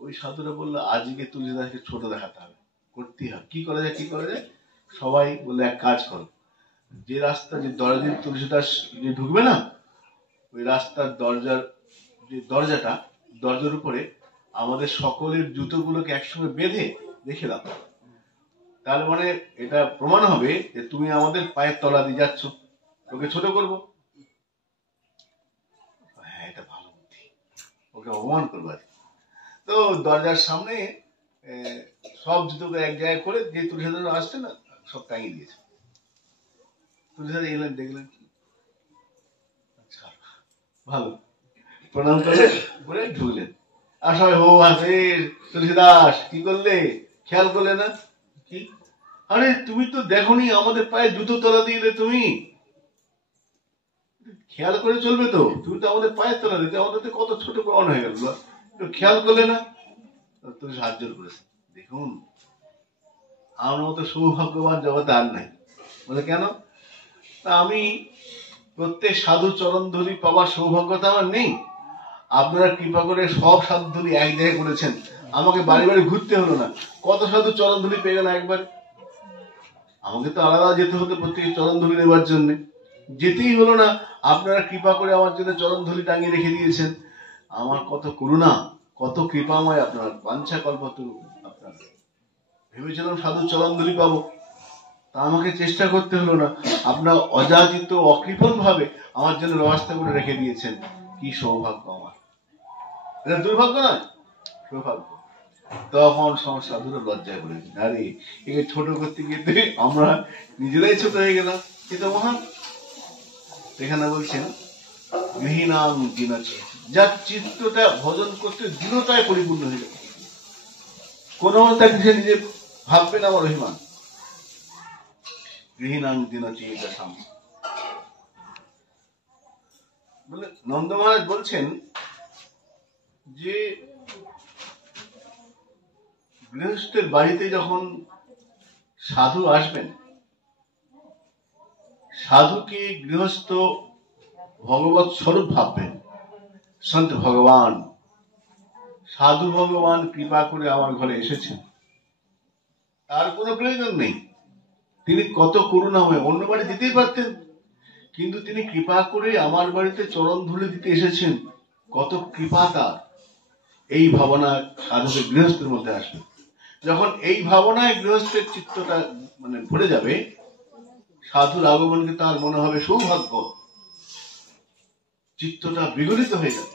ওই সাধুরা বললো আজকে তুলসীদাসকে ছোট দেখাতে হবে, করতেই হয়। কি করা যায়? সবাই বলে এক কাজ করো, যে রাস্তা, যে দরজা দিয়ে তুলসীদাস যে ঢুকবে না, ওই রাস্তার দরজার উপরে আমাদের সকলের জুতোগুলোকে একসঙ্গে বেঁধে রেখে দাও। তার মানে এটা প্রমাণ হবে যে তুমি আমাদের পায়ের তলা দিয়ে যাচ্ছ, ওকে ছোট করবো। হ্যাঁ, এটা ভালো বুদ্ধি, ওকে অপমান করবো। তো দরজার সামনে সব জুতোকে এক জায়গায় করে, যে তুলসীদাস আসছে না, সব টাঙিয়ে দিয়েছে। তুলসীদাস এলেন, দেখলেন, আচ্ছা ভালো, প্রণাম করে ঢুকলেন। আর সবাই হো হাসে, তুলসীদাস কি করলে, খেয়াল করলে না? কি, আরে তুমি তো দেখোনি আমাদের পায়ে জুতো তলা দিলে, তুমি খেয়াল করে চলবে তো, তুমি তো আমাদের পায়ের তলা দিতে, আমাদের তো কত ছোট প্রমাণ হয়ে গেল, খেয়াল করলে না? তুমি সাহায্য করেছে। দেখুন, আমার মতো সৌভাগ্যবান জগতে আর নাই। বলে কেন? তা আমি প্রত্যেক সাধু চরণ ধুলি পাবার সৌভাগ্যতা আমার নেই। আপনারা কৃপা করে সব সাধু ধুলি এক জায়গায় করেছেন, আমাকে বাড়ি বাড়ি ঘুরতে হলো না। কত সাধু চরণ ধুলি পেয়ে গেল একবার। আমাকে তো আলাদা যেতে হতো প্রত্যেকের চরণ ধুলি নেবার জন্য, যেতেই হলো না। আপনারা কৃপা করে আমার জন্য চরণ ধুলি টাঙিয়ে রেখে দিয়েছেন। আমার কত করুণা, কত কৃপাময় আপনার, বাঞ্ছা কল্পতরু আপনার। ভেবেছিলাম সাধু চরণ ধুলি পাবো, তা আমাকে চেষ্টা করতে হলো না। আপনার অযাচিত অকৃপণ ভাবে আমার জন্য ব্যবস্থা করে রেখে দিয়েছেন। কি সৌভাগ্য আমার! এটা দুর্ভাগ্য নয়, সৌভাগ্য। তখন সাধুরা লজ্জায় পড়ে, আরে একে ছোট করতে গিয়ে আমরা নিজেরাই ছোট হয়ে গেলাম, এটা মহান। এখানে বলছেন গৃহীণাং দীনচি, যার চিত্তটা ভজন করতে দৃঢ়তায় পরিপূর্ণ হয়ে যাবে, কোন তাকে সে নিজে ভাববে না আমার অভিমান। গৃহীণাং দীনচি, এটা সামনে বলে নন্দ মহারাজ বলছেন যে গৃহস্থের বাড়িতে যখন সাধু আসবেন, সাধুকে গৃহস্থ ভগবত স্বরূপ ভাববেন। সন্ত ভগবান, সাধু ভগবান কৃপা করে আমার ঘরে এসেছেন, তার কোনো প্রয়োজন নেই। তিনি কত করুণাময়, অন্য বাড়ি দিতেই পারতেন, কিন্তু তিনি কৃপা করে আমার বাড়িতে চরণ ধুলে দিতে এসেছেন, কত কৃপা তার। এই ভাবনা সাধুকে গৃহস্থের মধ্যে আসবে। যখন এই ভাবনায় গৃহস্থের চিত্তটা ভরে যাবে, সাধুর আগমনকে তার মনে হবে সৌভাগ্য, চিত্তটা বিগলিত হয়ে যাবে।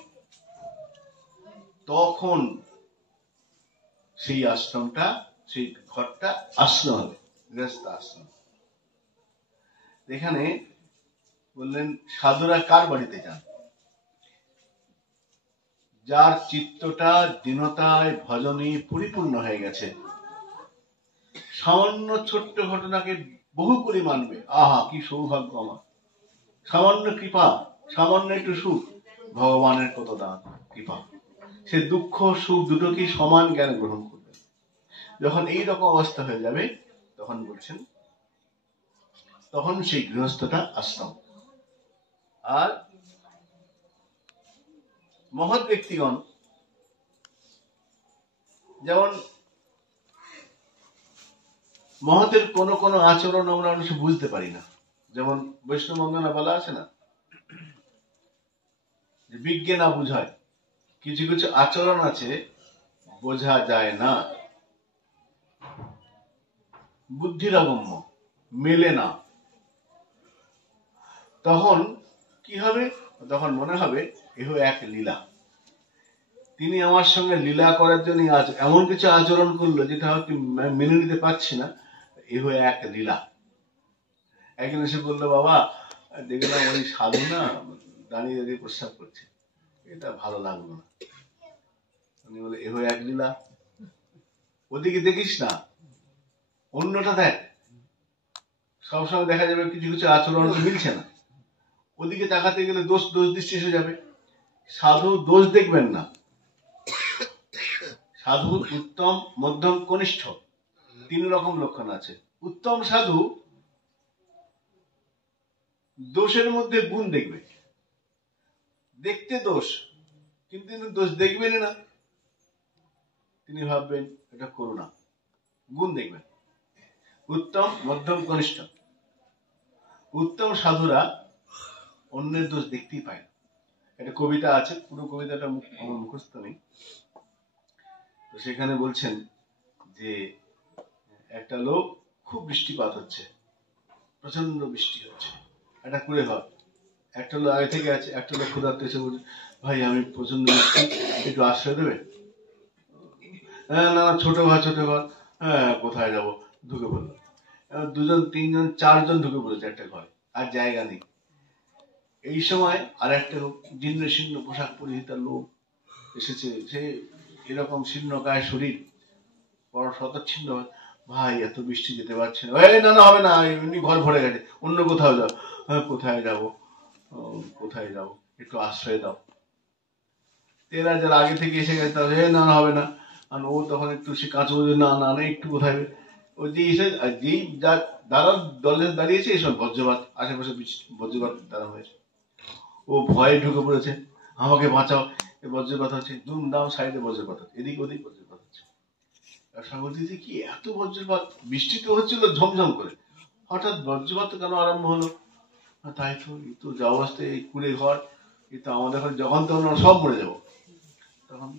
তখন সেই আশ্রমটা, সেই ঘরটা আশ্রম হবে, গৃহস্থ আশ্রম। এখানে বললেন সাধুরা কার বাড়িতে যান? যার চিত্তটা দীনতায় ভজনে পরিপূর্ণ হয়ে গেছে, সামান্য ছোট্ট ঘটনাকে বহু করে মানবে। আহা কি সৌভাগ্য আমার! সামান্য কৃপা, সামান্য একটু সুখ, ভগবানের কত দান, কৃপা। সে দুঃখ সুখ দুটোকেই সমান জ্ঞান গ্রহণ করবে। যখন এইরকম অবস্থা হয়ে যাবে, তখন বলছেন, তখন সেই গৃহস্থটা আশ্রম। আর মহৎ ব্যক্তিগণ, যেমন মহতের কোন কোন আচরণ আমরা অনেক বুঝতে পারি না। যেমন বৈষ্ণব বন্দনা বলা আছে না, যে বিজ্ঞে না বুঝায়, কিছু কিছু আচরণ আছে বোঝা যায় না, বুদ্ধির অগম্য, মেলে না। তখন কি হবে? তখন মনে হবে এহ এক লীলা, তিনি আমার সঙ্গে লীলা করার জন্য আজ এমন কিছু আচরণ করলো যেটা হয়তো মেনে নিতে পারছি না, এহ এক লীলা। একজন এসে বললো, বাবা দেখলাম ওই সাধু না দাঁড়িয়ে দাঁড়িয়ে প্রস্রাব করছে, এটা ভালো লাগলো না। উনি বলে, এহ এক লীলা, ওদিকে দেখিস না, অন্যটা দেখ। সবসময় দেখা যাবে কিছু কিছু আচরণ মিলছে না, ওদিকে তাকাতে গেলে দোষ দৃষ্টি এসে যাবে। সাধু দোষ দেখবেন না, সাধু উত্তম, মধ্যম, কনিষ্ঠ, 3 রকম লক্ষণ আছে। উত্তম সাধু দোষের মধ্যে গুণ দেখবে, দেখতে দোষ, কিন্তু তিনি দোষ দেখবেন না, তিনি ভাববেন এটা করুণা, গুণ দেখবেন, উত্তম, মধ্যম, কনিষ্ঠ। উত্তম সাধুরা অন্যের দোষ দেখতেই পায় না। একটা কবিতা আছে, পুরো কবিতাটা আমার মুখস্থ নেই, তো সেখানে বলছেন যে একটা লোক, খুব বৃষ্টিপাত হচ্ছে, প্রচন্ড বৃষ্টি হচ্ছে, একটা কুড়ে ঘর, একটা লোক আগে থেকে আছে, একটা লোক ক্ষুধার্ত এসে বলছে, ভাই আমি প্রচন্ড বৃষ্টি, একটু আশ্রয় দেবে? হ্যাঁ, না ছোট ঘর, ছোট ঘর, হ্যাঁ কোথায় যাবো, ঢুকে পড়লো। দুজন, তিনজন, চারজন ঢুকে পড়েছে একটা ঘর, আর জায়গা নেই। এই সময় আর একটা লোক, জীর্ণ শীর্ণ পোশাক পরিহিত লোক এসেছে, সে এরকম শীর্ণকায় শরীর, বড় শতচ্ছিন্ন, ভাই এত বৃষ্টি যেতে পারছে না। না না হবে না, এমনি ঘর ভরে গেছে, অন্য কোথাও যাও। হ্যাঁ কোথায় যাবো, কোথায় যাবো, একটু আশ্রয় দাও। এরা যারা আগে থেকে এসে গেছে তারা না না হবে না, আর ও তখন একটু সে কাঁচু না না না একটু কোথায়, ওই যে এসে যেই যারা দলে দাঁড়িয়েছে এসব বজ্রপাত, আশেপাশে বজ্রপাত দ্বারা হয়েছে, ও ভয়ে ঢুকে পড়েছে, আমাকে বাঁচাও, বজ্রপাত হচ্ছে, দুমদাম সাইডে বজ্রপাত হচ্ছে, এদিক ওদিক বজ্রপাত হচ্ছে। বলতেছি কি এত বজ্রপাত, বৃষ্টি তো হচ্ছিল ঝমঝম করে, হঠাৎ বজ্রপাত কেন আরম্ভ হলো? তাই তো, এই তো যা অবস্থায়, এই কুড়ে ঘর, এই তো আমাদের ঘর, যখন তখন সব মরে যাবো। তখন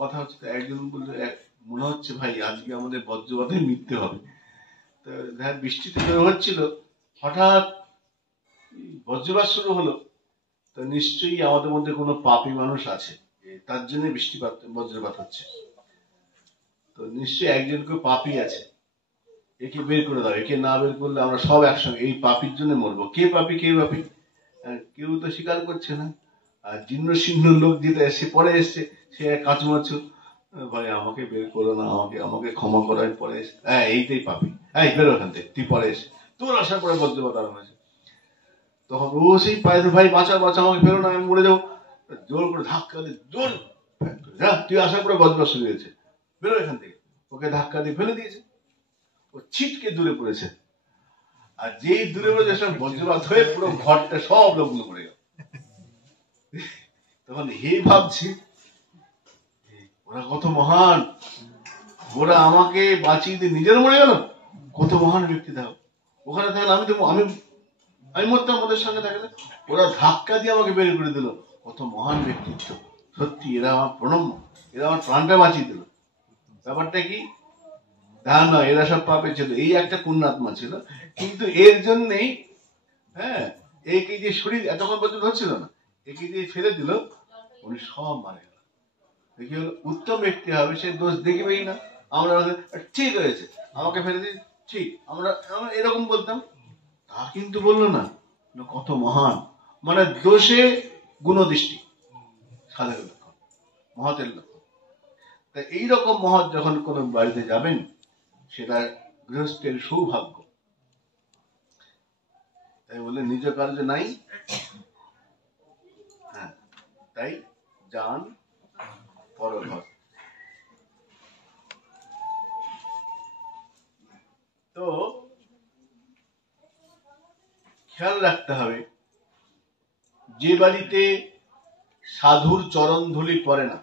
কথা হচ্ছে, একজন বললো, মনে হচ্ছে ভাই আজকে আমাদের বজ্রপাতে মৃত্যু হবে। তো বৃষ্টিতে বের হচ্ছিল, হঠাৎ বজ্রপাত শুরু হলো, তো নিশ্চয়ই আমাদের মধ্যে কোনো পাপী মানুষ আছে, তার জন্য বৃষ্টিপাত বজ্রপাত হচ্ছে। তো নিশ্চয়ই একজন কেউ পাপী আছে, একে বের করে দাও, একে না বের করলে আমরা সব একসঙ্গে এই পাপীর জন্য মরবো। কে পাপী, কে পাপী, কেউ তো স্বীকার করছে না। আর জীর্ণ শীর্ণ লোক যেটা এসে পরে এসছে, সে কাঁচুমাচু, ভাই আমাকে বের করো না, আমাকে আমাকে ক্ষমা করার পরে এসে, হ্যাঁ এইটাই পাপী, হ্যাঁ বেরো ওখান থেকে, তুই পরে এসে, তোর আসার পরে বজ্রপাত আরম্ভ হয়েছে। তখন ও সেই পায়ে, ভাই বাঁচা বাঁচা, আমাকে ফেরো না, আমি মরে যাবো। জোর করে ধাক্কা দিয়ে, জোর, হ্যাঁ তুই আসার পরে বজ্রপাত শুরু হয়েছে, বেরো এখান থেকে। ওকে ধাক্কা দিয়ে ফেলে দিয়েছে, ও ছিটকে দূরে পড়েছে। আর যেই দূরে পড়েছে, সব বজ্রপাত হয়ে পুরো ঘরটা সব লোকগুলো পড়ে গেল। তখন হে ভাবছি, ওরা কত মহান, ওরা আমাকে বাঁচিয়ে দিয়ে নিজের মরে গেল, কত মহান ব্যক্তি। দেখো ওখানে থাকলে আমি তো আমি মরতাম ওদের সঙ্গে থাকলে, ওরা ধাক্কা দিয়ে আমাকে বের করে দিল, কত মহান ব্যক্তিত্ব। সত্যি এরা আমার প্রণম্য, এরা আমার প্রাণটা বাঁচিয়ে দিল। ব্যাপারটা কি, ধান নয়, এরা সব পাপে ছিল, এই একটা পুণ্যাত্মা ছিল, কিন্তু এর জন্যেই, হ্যাঁ একে যে শরীর এতক্ষণ পর্যন্ত হচ্ছিল না, একে যে ফেলে দিল, উনি সব মারে গেল। দেখি হলো উত্তম ব্যক্তি হবে, সে দোষ দেখবেই না। আমরা ঠিক হয়েছে, আমাকে ফেলে দিই, ঠিক, আমরা এরকম বলতাম, তা কিন্তু বললো না, কত মহান, মানে দোষে গুণদৃষ্টি, সাধকের লক্ষণ, মহতের লক্ষণ। তা এইরকম মহৎ যখন কোন বাড়িতে যাবেন, সেটা গৃহস্থের সৌভাগ্য। তাই বলে নিজ কার্য নাই, হ্যাঁ তাই যান পরঘর। তো খেয়াল রাখতে হবে, যে বাড়িতে সাধুর চরণ ধুলি পড়ে না,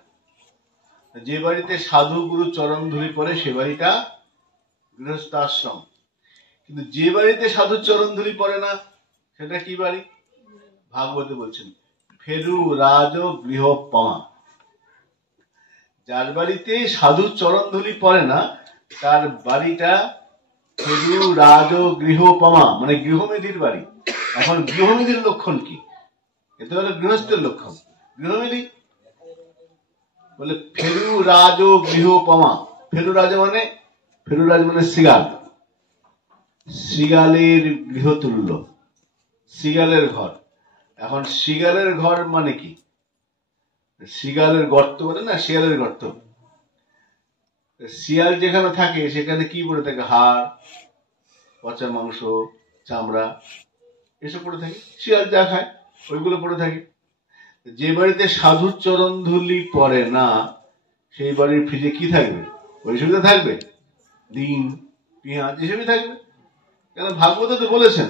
যে বাড়িতে সাধু গুরু চরণ ধুলি পড়ে সে বাড়িটা গৃহস্থ আশ্রম। কিন্তু যে বাড়িতে সাধুর চরণ ধুলি পড়ে না, সেটা কি বাড়ি? ভাগবতে বলছেন, ফেরু রাজ গৃহোপমা। যার বাড়িতে সাধুর চরণ ধুলি পড়ে না, তার বাড়িটা ফেরু রাজ গৃহোপমা, মানে গৃহমেধির বাড়ি। এখন গৃহমেধির লক্ষণ কি? এতে হলো গৃহস্থের লক্ষণ। গৃহমেধি বলে ফেরু রাজ গৃহোপমা। ফেরুরাজ মানে শৃগাল, শৃগালের গৃহতুল্য, শৃগালের ঘর। এখন শৃগালের ঘর মানে কি? শৃগালের গর্ত বলে না, শিয়ালের গর্ত। শিয়াল যেখানে থাকে সেখানে কি পড়ে থাকে? হাড়, পচা মাংস, চামড়া, এসব পড়ে থাকে। শিয়াল যা খায় ওইগুলো পড়ে থাকে। যে বাড়িতে সাধুর চরণ ধুলি পড়ে না, সেই বাড়ির ফ্রিজে কি থাকবে? ওই সুবিধা থাকবে, ডিম, পেঁয়াজ এসবই থাকবে। কেন ভাগবত তো বলেছেন,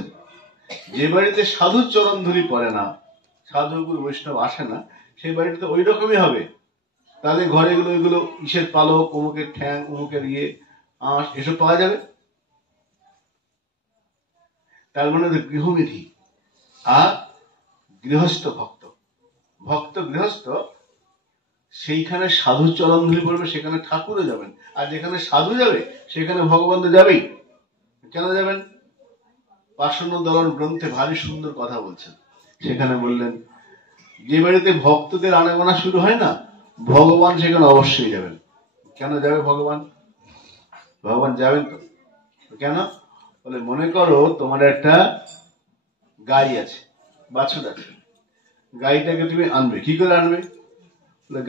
যে বাড়িতে সাধুর চরণ ধুলি পড়ে না, সাধু গুরু বৈষ্ণব আসে না, সেই বাড়িতে ওই রকমই হবে। তাদের ঘরে এগুলো এগুলো ইসের পালক, অমুকের ঠ্যাং, অমুকের আঁশ এসব পাওয়া যাবে। তার মানে গৃহবিধি আর গৃহস্থ ভক্ত। ভক্ত গৃহস্থ সেইখানে সাধু চরণ ধুলি পড়বে, সেখানে ঠাকুরও যাবেন। আর যেখানে সাধু যাবে সেখানে ভগবান তো যাবেই। কেন যাবেন? পার্শ্বন্য দলন গ্রন্থে ভারী সুন্দর কথা বলছেন। সেখানে বললেন যে বাড়িতে ভক্তদের আনাগোনা শুরু হয় না, ভগবান সেখানে অবশ্যই যাবেন। কেন যাবে ভগবান? ভগবান যাবেন তো। কেন? বলে মনে করো তোমার একটা গাই আছে, বাছুর আছে, গাইটাকে তুমি আনবে। কি করে আনবে?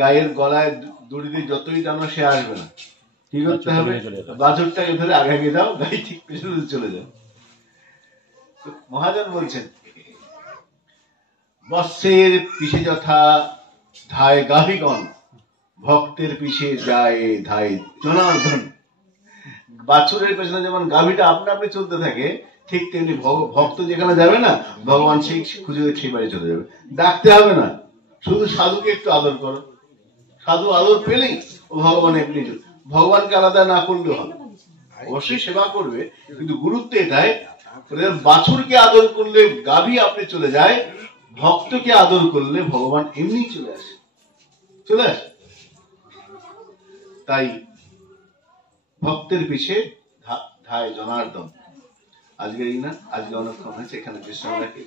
গায়ের গলায় দড়ি দিয়ে যতই টানো সে আসবে না। কি করতে হবে? বাছুরটাকে ধরে আগে আগে যাও, গাই ঠিক পেছনে চলে যাও। মহাজন বলছেন বৎসের পিছে যথা ধায় গাভীগণ, ভক্তের পিছে যায় ধায় জনার্দন। বাছুরের পেছনে যেমন গাভীটা আপনা আপনি চলতে থাকে, ঠিক তেমনি ভক্ত যেখানে যাবে না, ভগবান সেই খুঁজে সেই বাড়ি চলে যাবে। ডাকতে হবে না, শুধু সাধুকে একটু আদর করো। সাধু আদর পেলেই ও ভগবান এমনি। ভগবানকে আলাদা না করলেও হবে, অবশ্যই সেবা করবে, কিন্তু গুরুত্ব এটাই বাছুরকে আদর করলে গাভী আপনি চলে যায়, ভক্তকে আদর করলে ভগবান এমনি চলে আসে। চলে আসে। তাই ভক্তের পিছে ধায় জনার্দন। আজকে এই না, আজকে অনেকক্ষণ হয়েছে, এখানে বিশ্রাম রাখি।